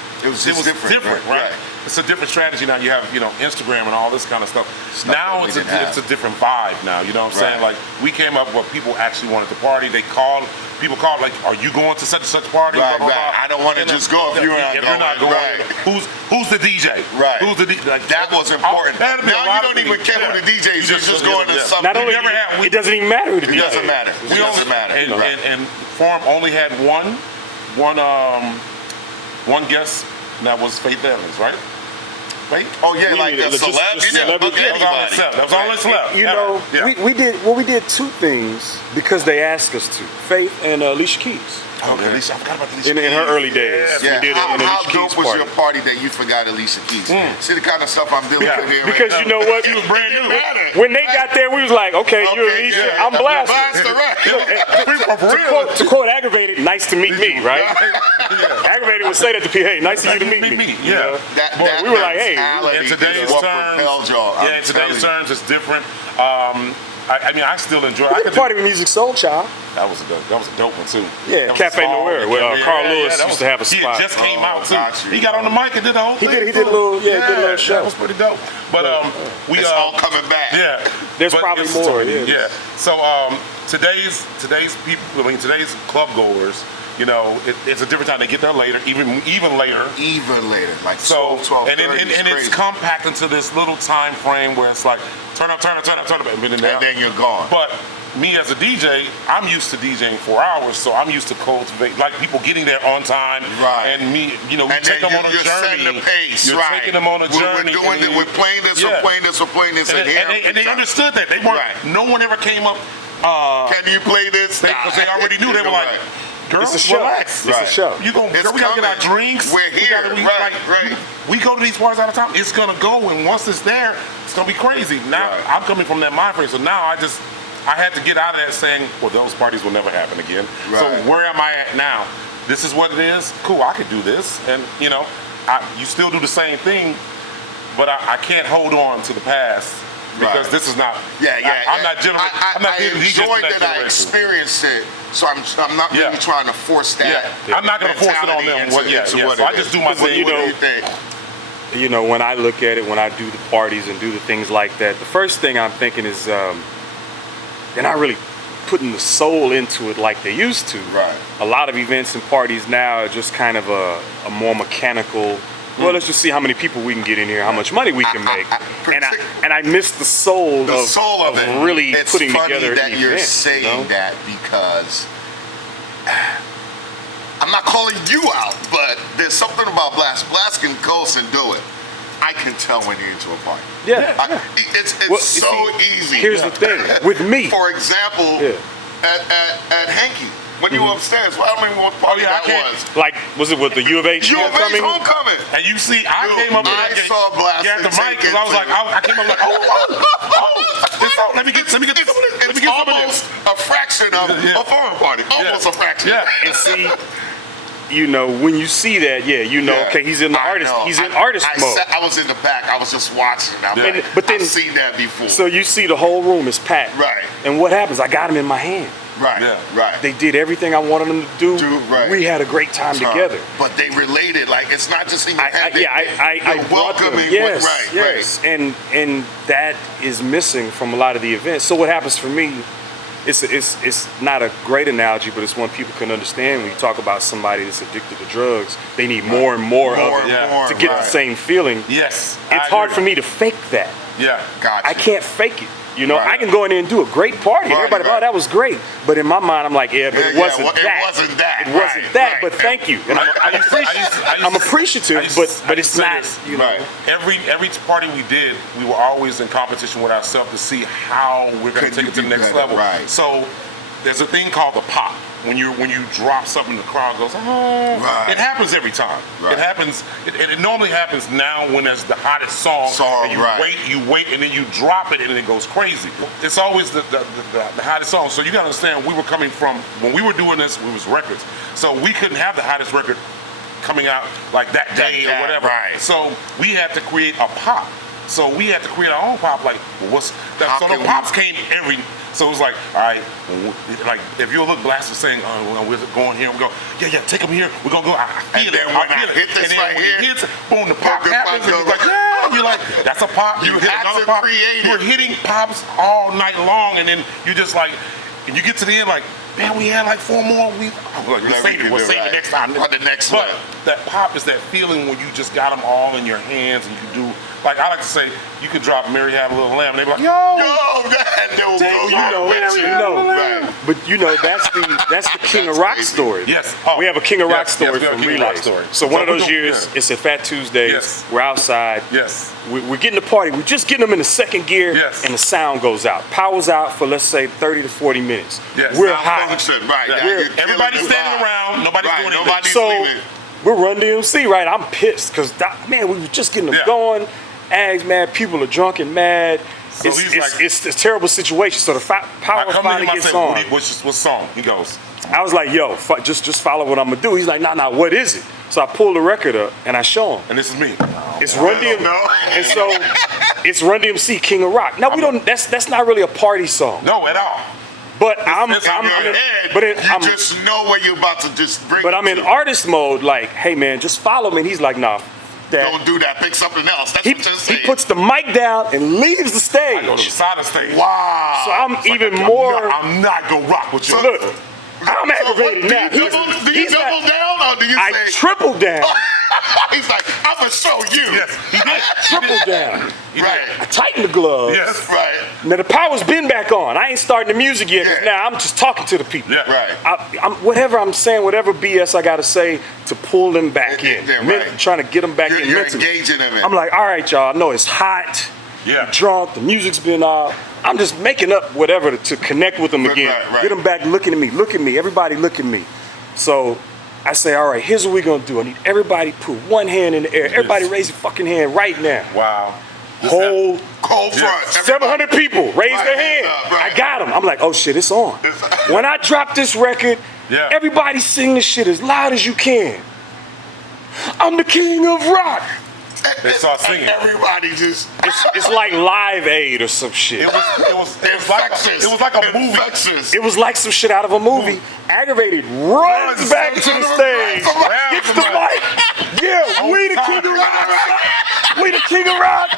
different, right? It's a different strategy now. You have, you know, Instagram and all this kind of stuff. Now it's a different vibe now, you know what I'm saying? Like, we came up where people actually wanted to party. People called like, are you going to such and such party? Right, I don't want to just go if you're not going. Who's the DJ? Right. Who's the DJ? Like, that was important. Now you don't even care who the DJ is. You're just going to something. Not only it doesn't even matter who the DJ is. It doesn't matter. And Forum only had one guest, and that was Faith Evans, right? Faith? Oh yeah, like a celeb. You didn't book anybody. That was only celeb. You know, we did 2 things because they asked us to. Faith and Alicia Keys. Oh, Alicia, I forgot about Alicia Keys. In her early days. Yeah. We did How Alicia dope Keys was your party that you forgot Alicia Keys? See the kind of stuff I'm dealing with here. Because you know what? She was brand new. When they got there, we was like, okay, you're Alicia, I'm blasting. To quote Aggravated, nice to meet me, right? Aggravated would say that to people, hey, nice of you to meet me. Yeah. We were like, hey. In today's terms, it's different. I mean, I still enjoy. I could party with Music Soul Child. That was a dope one too. Yeah, Cafe Noir, where Carl Lewis used to have a spot. He just came out too. He got on the mic and did the whole thing. He did a little show. That was pretty dope. But it's all coming back. Yeah, there's probably more. Yeah. So today's people, I mean today's club goers, you know, it's a different time. They get there later, even later. Like so, 12, and it's compact into this little time frame where it's like turn up, and then you're gone. But me as a DJ, I'm used to DJing 4 hours, so I'm used to cultivate, like people getting there on time. Right. And me, you know, we And take then them on a you're journey. setting the pace, You're right. taking them on a journey. We're doing it. We're playing this. We're playing this. We're playing this. And they understood that. They weren't. Right. No one ever came up. Can you play this? Because they already knew. They were like, girl, It's a show. relax. It's a show. You gonna, It's girl, we gotta get our coming. drinks. We're here. Right. We go to these parties all the time. It's gonna go, and once it's there, it's gonna be crazy. Now I'm coming from that mind frame, so now I had to get out of that saying, well, those parties will never happen again. Right. So where am I at now? This is what it is. Cool, I could do this, and you know, you still do the same thing, but I can't hold on to the past. Because this is not. I'm not general. I'm not I enjoyed that I experienced it, so I'm not really trying to force that. I'm not going to force it on them. So I just do my thing. You know, when I look at it, when I do the parties and do the things like that, the first thing I'm thinking is, they're not really putting the soul into it like they used to. Right. A lot of events and parties now are just kind of a more mechanical. Well, let's just see how many people we can get in here, how much money we can make, and I miss the soul of it. Really it's putting funny together that an you're event, saying that because I'm not calling you out, but there's something about Blast can coast and do it. I can tell when you're into a party. It's so easy. Here's the thing with me. For example, at Hanky. When you were upstairs, well, I don't even know what party that was. Like, was it with the U of H homecoming? And you see, I came up. I saw Blast the mic because I was like, I came up like, let me get some of this. It's almost a fraction of a foreign party. Almost a fraction. And see, you know, when you see that, you know, okay, he's in the artist. He's in artist mode. I was in the back. I was just watching. But then, I've seen that before. So you see the whole room is packed. Right. And what happens? I got him in my hand. Right. They did everything I wanted them to do. We had a great time together. But they related. Like, it's not just in your head. I brought them. Yes. And that is missing from a lot of the events. So what happens for me? It's not a great analogy, but it's one people can understand. When you talk about somebody that's addicted to drugs, they need more and more of it to get the same feeling. Yes. It's hard for me to fake that. Gotcha. I can't fake it. You know, I can go in there and do a great party, and everybody, oh, that was great. But in my mind, I'm like, but it wasn't that. It wasn't that. It wasn't that. But thank you. And I'm appreciative, but it's not. You know, every party we did, we were always in competition with ourselves to see how we're going to take it to the next level. So there's a thing called the pop. When you drop something, the crowd goes, oh. It happens every time. It happens. It normally happens now when there's the hottest song. And you wait, and then you drop it, and it goes crazy. It's always the hottest song. So you gotta understand, we were coming from, when we were doing this, we was records. So we couldn't have the hottest record coming out like that day or whatever. So we had to create a pop. So we had to create our own pop. Like, what's that? So the pops came every. So it was like, all right, like if you look, Blast was saying, we're going here, we go, take him here, we're gonna go. I feel it. I feel it. And then when it hits, boom, the pop happens, and it's like, you're like, that's a pop. You hit another pop. You're hitting pops all night long, and then you just like, and you get to the end like, man, we had like 4 more. We'll save it next time. On the next one. That pop is that feeling when you just got them all in your hands and you do. Like I like to say, you could drop Mary Had a Little Lamb, and they be like, But you know, that's the King of Rock story. Yes. We have a King of Rock story from Relays. So one of those years, it's a Fat Tuesday. Yes. We're outside. Yes. We're getting the party. We're just getting them in the second gear, and the sound goes out. Power's out for, let's say, 30 to 40 minutes. Yes. We're hot. Everybody's standing around. Nobody's doing anything. So we're Run DMC, right? I'm pissed because, man, we were just getting them going. Ags, man, people are drunk and mad. So it's a terrible situation. So the power finally gets on. What song? He goes. I was like, yo, just follow what I'm gonna do. He's like, nah, what is it? So I pull the record up and I show him. And this is me. It's Run DMC. And so it's Run DMC, King of Rock. Now we don't. That's not really a party song. No, at all. But you just know where you're about to just bring. But I'm in artist mode. Like, hey man, just follow me. And he's like, nah. Don't do that. Pick something else. That's what you're saying. He puts the mic down and leaves the stage. I go to the side of the stage. Wow. So I'm even more. I'm not gonna rock with you. Look, I'm aggravated now. Do you double down or do you say? I triple down. He's like, I'm gonna show you. Yes, he did. Triple down. Right. I tighten the gloves. Yes. Right. Now the power's been back on. I ain't starting the music yet. 'Cause Yeah. now I'm just talking to the people. Yeah. Right. I'm whatever I'm saying, whatever BS I gotta say to pull them back in. Yeah, right. Trying to get them back in You're mentally. engaging them in. I'm like, all right, y'all. I know it's hot. Yeah. I'm drunk. The music's been off. I'm just making up whatever to connect with them again. Right. Get them back looking at me. Look at me. Everybody look at me. So I say, all right, here's what we're gonna do. I need everybody put one hand in the air. Everybody raise your fucking hand right now. Wow. Whole Cold front. 700 people raise Right, their hand. hands up, right. I got them. I'm like, oh shit, it's on. When I drop this record, Yeah. everybody sing this shit as loud as you can. I'm the king of rock. They start singing. Everybody just. It's like Live Aid or some shit. It was like a movie. Infectious. It was like some shit out of a movie. Aggravated runs back to the stage. Gets the mic. Yeah, we the king of rock. We the king of rock.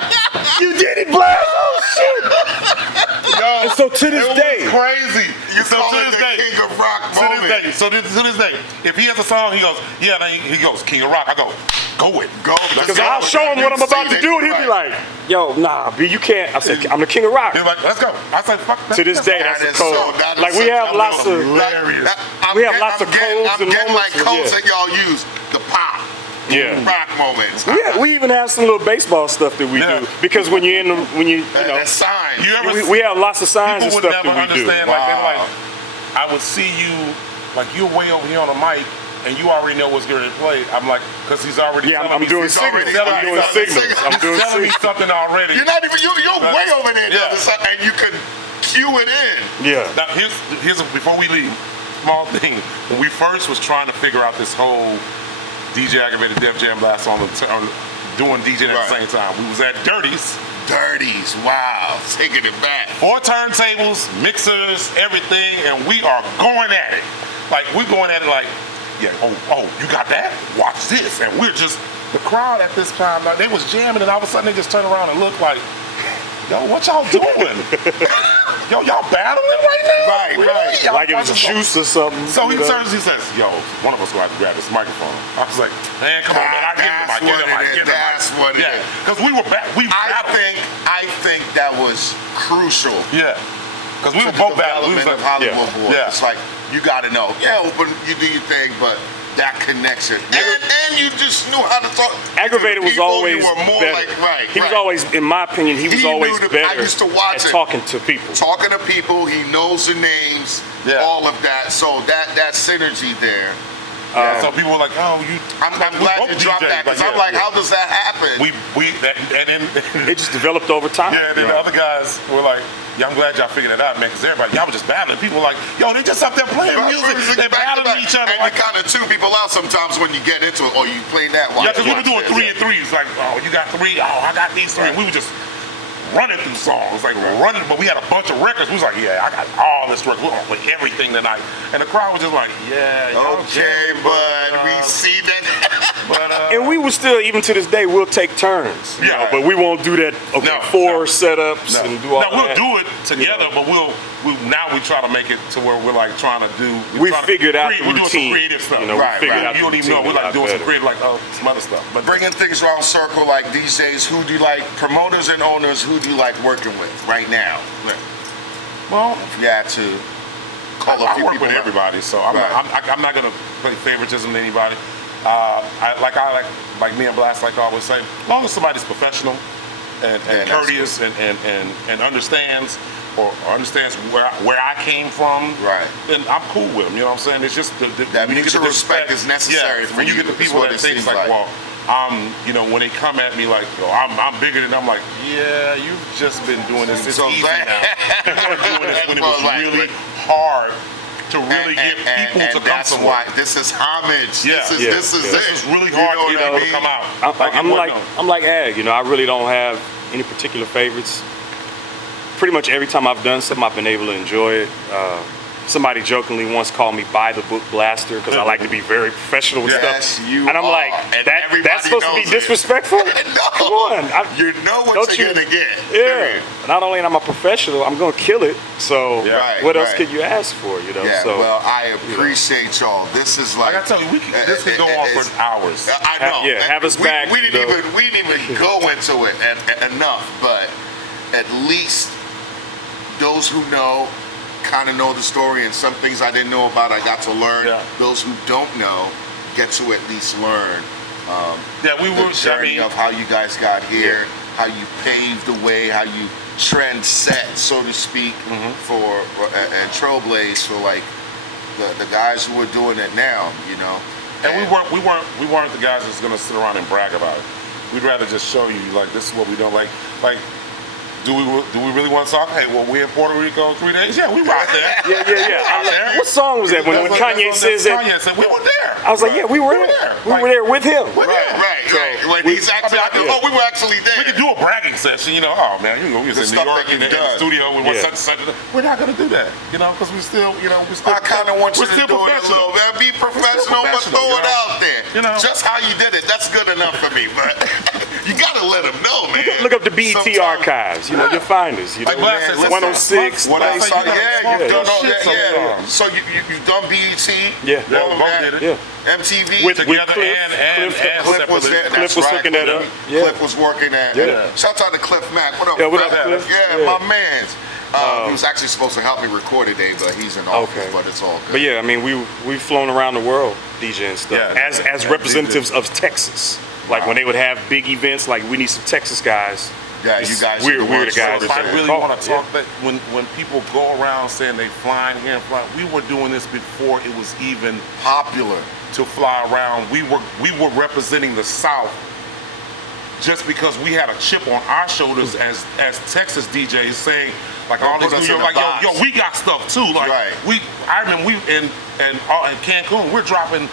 You did it, Blast. Oh shit. Yo, And so to this it was day, crazy. You So call to it this the day, king of rock to moment. this day, to this day, if he has a song, he goes, yeah, then he goes, King of Rock. I go with it. Go. because I'll show him what I'm about to do, and he'll be like, yo, nah, B, you can't. I said, I'm the king of rock. He's like, let's go. I said, fuck that. To this day, that's That a is code. that is Like we such have a lots of. hilarious. We have lots of codes I'm and getting like moments, codes that y'all use. The pop. Yeah. Rock moments. We even have some little baseball stuff that we Yeah. do because when you're in the, you know, That sign. You ever we have lots of signs and people would stuff never that we do. understand. Like they were Wow. like, I would see you, like you're way over here on the mic, and you already know what's going to play. I'm like, because he's already. Yeah, telling I'm me doing he's signals. already telling I'm me doing something. signals. I'm He's doing telling me signals. something already. You're not even. You're way over there, the Yeah. other side, and you could cue it in. Yeah. Now before we leave, small thing. When we first was trying to figure out this whole DJ Aggravated Def Jam Blast on doing DJing at the Right. same time, we was at Dirty's. Dirties. Wow. Taking it back. 4 turntables, mixers, everything, and we are going at it. Like we're going at it like, yeah, oh, you got that? Watch this. And we're just the crowd at this time, like they was jamming, and all of a sudden they just turn around and look like, yo, what y'all doing? Yo, y'all battling right now? Right, Really? right. Y'all Like it was fucking- juice or something. So he you know? turns, he says, yo, one of us gonna have to grab this microphone. I was like, man, come on, man, I get the mic, get the mic, get the mic. That's what it Yeah, is. because we were back, we battled. I think that was crucial. Yeah, because we To were the both battling. We was development like, of Hollywood Boys. yeah. It's like you got to know. Yeah, open, you do your thing, but that connection, and you just knew how to talk. Aggravated was People, always you were more better. like right. He was right. always, in my opinion, he was He knew always the- better I used to watch at it. talking to people. talking to people. He knows the names, Yeah. all of that. So that synergy there. So people were like, oh, you. I'm glad you dropped that because I'm like, how does that happen? And then It just developed over time. yeah, and then the other guys were like, yeah, I'm glad y'all figured that out, man, because everybody, y'all were just battling. People were like, yo, they just up there playing music. They battling each other. And Like, you kind of tune people out sometimes when you get into it. Oh, you playing that? yeah, because we were watch doing this. 3 and 3s. Like, oh, you got 3. Oh, I got these 3. We were just running through songs, like running. But we had a bunch of records. We was like, yeah, I got all this record. We're gonna play everything tonight. And the crowd was just like, yeah, y'all Okay, jamming, but we see that. And we will still, even to this day, we'll take turns. you Yeah. know, but we won't do that. Okay, No, 4 setups No. and do all Now, we'll that. do it together, but now we try to make it to where we're like trying to do. We trying to figured out the we're doing some routine. creative stuff. You know, we Right, figured right. out You the don't even know. routine We're a like lot doing some better. creative, like some other stuff. But Bringing things around circle like DJs, who do you like? Promoters and owners, who do you like working with right now? well, If you had to call a I few work people with out. everybody, so I'm not gonna play favoritism to anybody. I like me and Blast, like I always say, as long as somebody's professional and that's courteous and understands or understands where I came from, Right. then I'm cool with them. You know what I'm saying? It's just That when you get mutual the respect is necessary Yeah, for when you you, get the is people what that it think seems like, like. well, when they come at me like, yo, I'm bigger than I'm like, yeah, you've just been doing this. It's So easy that- now. You weren't doing this when it Well, was like- really hard to really get people to come that's somewhere. why this is homage. Yeah. This is Yeah. this is Yeah. it. This is really hard to You get know people what I to mean? come out. I'm like Ag, you know, I really don't have any particular favorites. Pretty much every time I've done something, I've been able to enjoy it. Somebody jokingly once called me "Buy the Book Blaster" because I like to be very professional with Yes, stuff. you And I'm are. like, And that's everybody supposed to be knows it. disrespectful? No. Come on. You know what you're gonna get. Yeah. Not only am I a professional, I'm gonna kill it. So Right, what else right. could you ask for? You know. Yeah, So well, I appreciate y'all. This is like, Like I tell you, this could go on for hours. I know. have us back, We didn't though. even go into it enough, but at least those who know kind of know the story, and some things I didn't know about I got to learn. Yeah. Those who don't know get to at least learn We the journey of how you guys got here, how you paved the way, how you trend set, so to speak, for and trailblaze for like the guys who are doing it now, you know. And we weren't the guys that's gonna sit around and brag about it. We'd rather just show you, like, this is what we don't like. Do we really want to talk? Hey, well, we in Puerto Rico 3 days. Yeah, we were out there. Yeah. What song was that when Kanye says that? Kanye said we were there. I was like, yeah, we were there. We were there with him. Right. When he's actually, we were actually there. We could do a bragging session, you know. Oh man, we was in New York in the studio with such. We're not gonna do that, you know, because we still. I kind of want you to do it a little bit. Be professional, but throw it out there. You know, just how you did it. That's good enough for me. But you gotta let them know, man. Look up the BET archives. You know, you'll find us. You know, Like, man, 106. What I saw, you've done all shit that. So you've done BET. Yeah, both did it. Yeah. MTV With together Cliff. and Cliff was there. Cliff was hooking that up. Yeah. Cliff was working at. Yeah. Shout out to Cliff Mack. What up, Yeah, what up, Cliff? Cliff? Yeah, my man's. He was actually supposed to help me record today, but he's in office. But it's all good. But yeah, I mean, we've flown around the world DJing stuff as representatives of Texas. Like when they would have big events, like we need some Texas guys. Yeah, you guys. We're the guys. If I really want to talk that, when people go around saying they flying here and flying, we were doing this before it was even popular to fly around. We were representing the South just because we had a chip on our shoulders as Texas DJs saying, like, all this New York, like, yo, we got stuff too. Like, I remember we in Cancun, we're dropping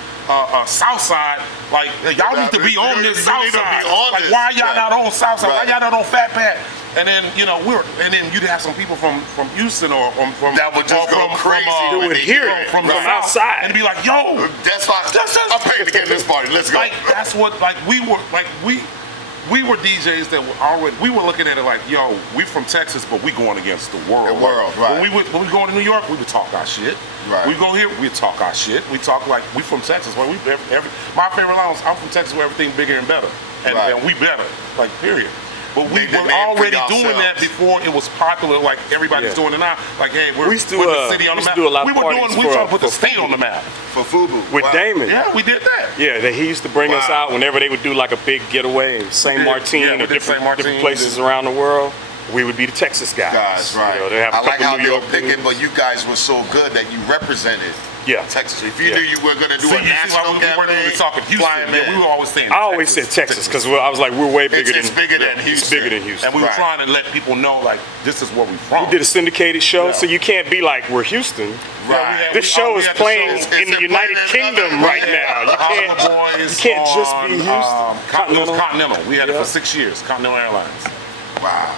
Southside. Like, y'all need to be on this Southside. Like, why y'all not on Southside? Why y'all not on Fat Pat? And then and then you'd have some people from Houston or from that would just go crazy. They would hear it from outside and be like, yo, that's why I'm paying to get in this party. Let's go. Like, that's what, like, we were DJs that were already, we were looking at it like, yo, we from Texas, but we going against the world. Right. When we going to New York, we would talk our shit. Right. We go here, we talk our shit. We talk like we from Texas. Where my favorite line was, I'm from Texas, where everything bigger and better, and we better, like, period. But we were already doing that before it was popular, like everybody's doing it now. Like, hey, we're putting the city on the map. We were trying to put the state on the map. For FUBU. With Damon. Yeah, we did that. Yeah, he used to bring us out whenever they would do like a big getaway in St. Martin or different places around the world. We would be the Texas guys. Right. You know, they have I like how New they York were picking, but you guys were so good that you represented Texas. If you knew you were going to do a national campaign, we were talking Houston. Yeah, we were always saying I always said Texas because I was like, we're way bigger than Houston. It's bigger than Houston. And we were trying to let people know, like, this is where we're from. We did a syndicated show, so you can't be like, we're Houston. Right. This show is playing in the United Kingdom right now. You can't just be Houston. It was Continental. We had it for 6 years. Continental Airlines. Wow.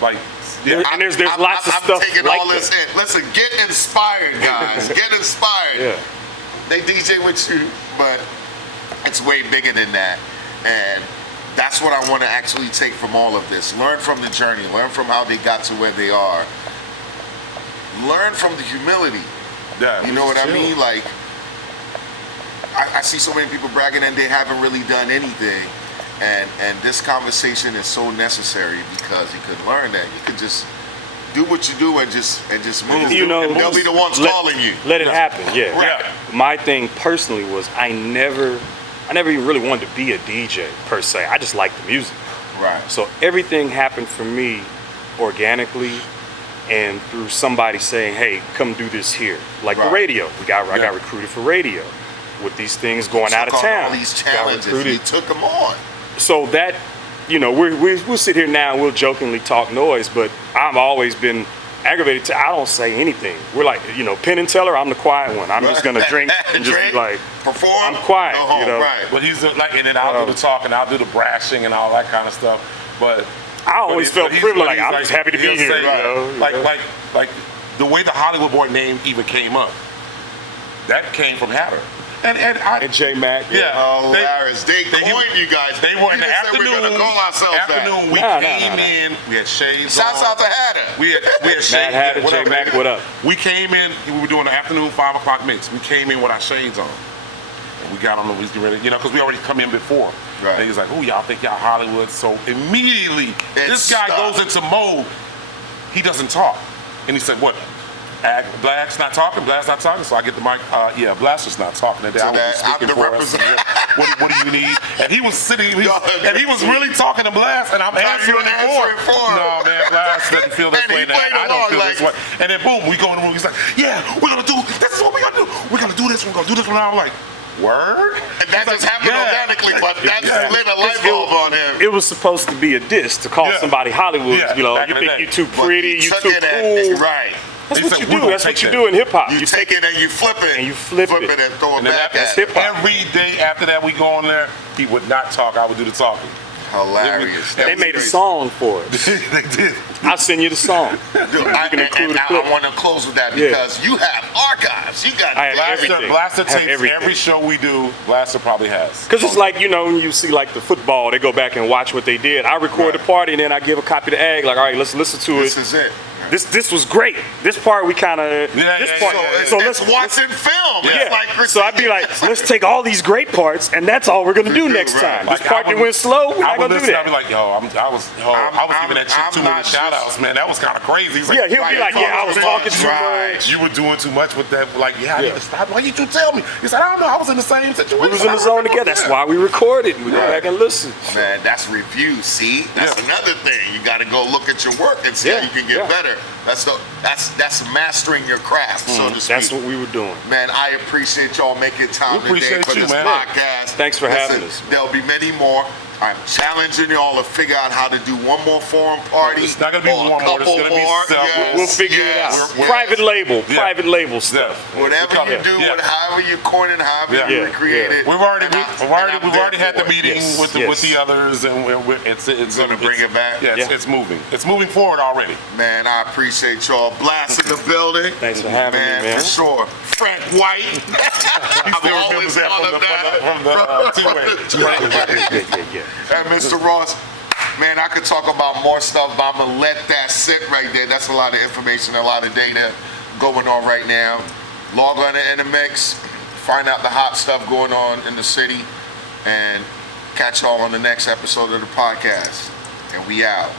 Like, and there's lots of stuff taking like all this in. Listen, get inspired, guys. Get inspired. Yeah. They DJ with you, but it's way bigger than that. And that's what I want to actually take from all of this. Learn from the journey. Learn from how they got to where they are. Learn from the humility. Yeah, you know what I mean? Like, I see so many people bragging and they haven't really done anything. And this conversation is so necessary because you could learn that. You could just do what you do and just move. You know, and they'll be the ones calling you. Let it happen, Right. My thing personally was I never even really wanted to be a DJ per se. I just liked the music. Right. So everything happened for me organically and through somebody saying, hey, come do this here. Like the radio. I got recruited for radio with these things going out of town. All these challenges, you took them on. So that, you know, we'll sit here now and we'll jokingly talk noise, but I've always been aggravated. I don't say anything. We're like, you know, Penn and Teller, I'm the quiet one. I'm just going to drink and just be like, perform, I'm quiet, you know. Right. But he's like, and then I'll do the talking, I'll do the brashing and all that kind of stuff. But I always felt privileged. Like, I'm just happy to be here. Say, you know, like the way the Hollywood Boy name even came up, that came from Hatter. And J Mac. Yeah. Hilarious. They coined you guys. They were in the said afternoon. We're gonna call ourselves afternoon, that. we came in. We had shades Shouts on. out to Hatter. We had shades. Mad Hatter, What J up, Mac, baby? what up? We came in. We were doing the afternoon 5 o'clock mix. We came in with our shades on. And we got on the, we was getting ready, because we already come in before. Right. And he was like, "Oh, y'all think y'all Hollywood?" So immediately, this guy goes into mode. He doesn't talk, and he said, "What? Black's not talking. Black's not talking." So I get the mic. Yeah, Blaster's not talking today. I'm the representative. What do you need? And he was sitting, and he was really talking to Blast, and I'm answering for him. No, man, Blast doesn't feel this way. I don't feel this way. And then boom, we go in the room. He's like, "Yeah, we're gonna do. This is what we're gonna do. We're gonna do this. We're gonna do this." And I'm like, "Word?" And that just happened organically, but that just lit a light bulb on him. It was supposed to be a diss to call somebody Hollywood. Yeah, You know, back you in the think day. you too pretty, you too cool. Right. That's He what said, you "We're do. gonna That's what take you that." do in hip hop. You take it and you flip it. And you flip it. and throw it And then back that's at hip it. hop. Every day after that, we go on there. He would not talk. I would do the talking. Hilarious. They made a song for it. They did. I'll send you the song. Dude, can include a clip. I want to close with that because you have archives. You got I have everything. Blaster Have takes everything. every show we do. Blaster probably has. Because it's like, when you see like the football, they go back and watch what they did. I record the party and then I give a copy to Ag, like, all right, let's listen to This it. is it. This was great. This part we kind of So it's watching film. Yeah. It's like So I'd be like, let's take all these great parts, and that's all we're gonna do next time. Like, This part I that would- went slow, we're I not would gonna do listen, I'd that. be like, I was giving that chick too many shout outs, man. That was kind of crazy. He's like, Yeah, he'll be like, I was talking too much. You were doing too much with that. Like, I need to stop. Why didn't you tell me? He said, I don't know. I was in the same situation. We was in the zone together. That's why we recorded. We go back and listen. Man, that's review. See, that's another thing. You got to go look at your work and see how you can get better. That's mastering your craft, so to speak. That's what we were doing. Man, I appreciate y'all making time We today appreciate for you, this man. podcast. Thanks for having us. There'll be many more. I'm challenging y'all to figure out how to do one more forum party. It's not gonna be or a one more. It's couple gonna be more. several. Yes, We'll figure it out. yes. Private label stuff. Whatever you do, however you coin it, however you recreate it. We've already had the meeting with the others, and it's gonna bring it back. Yeah, it's moving. It's moving forward already. Man, I appreciate y'all. Blast in the building. Thanks for having me, man. For sure. Frank White. He still remembers that from the two-way. And Mr. Ross, man, I could talk about more stuff, but I'm gonna let that sit right there. That's a lot of information, a lot of data going on right now. Log on to inDmix, find out the hot stuff going on in the city, and catch y'all on the next episode of the podcast. And we out.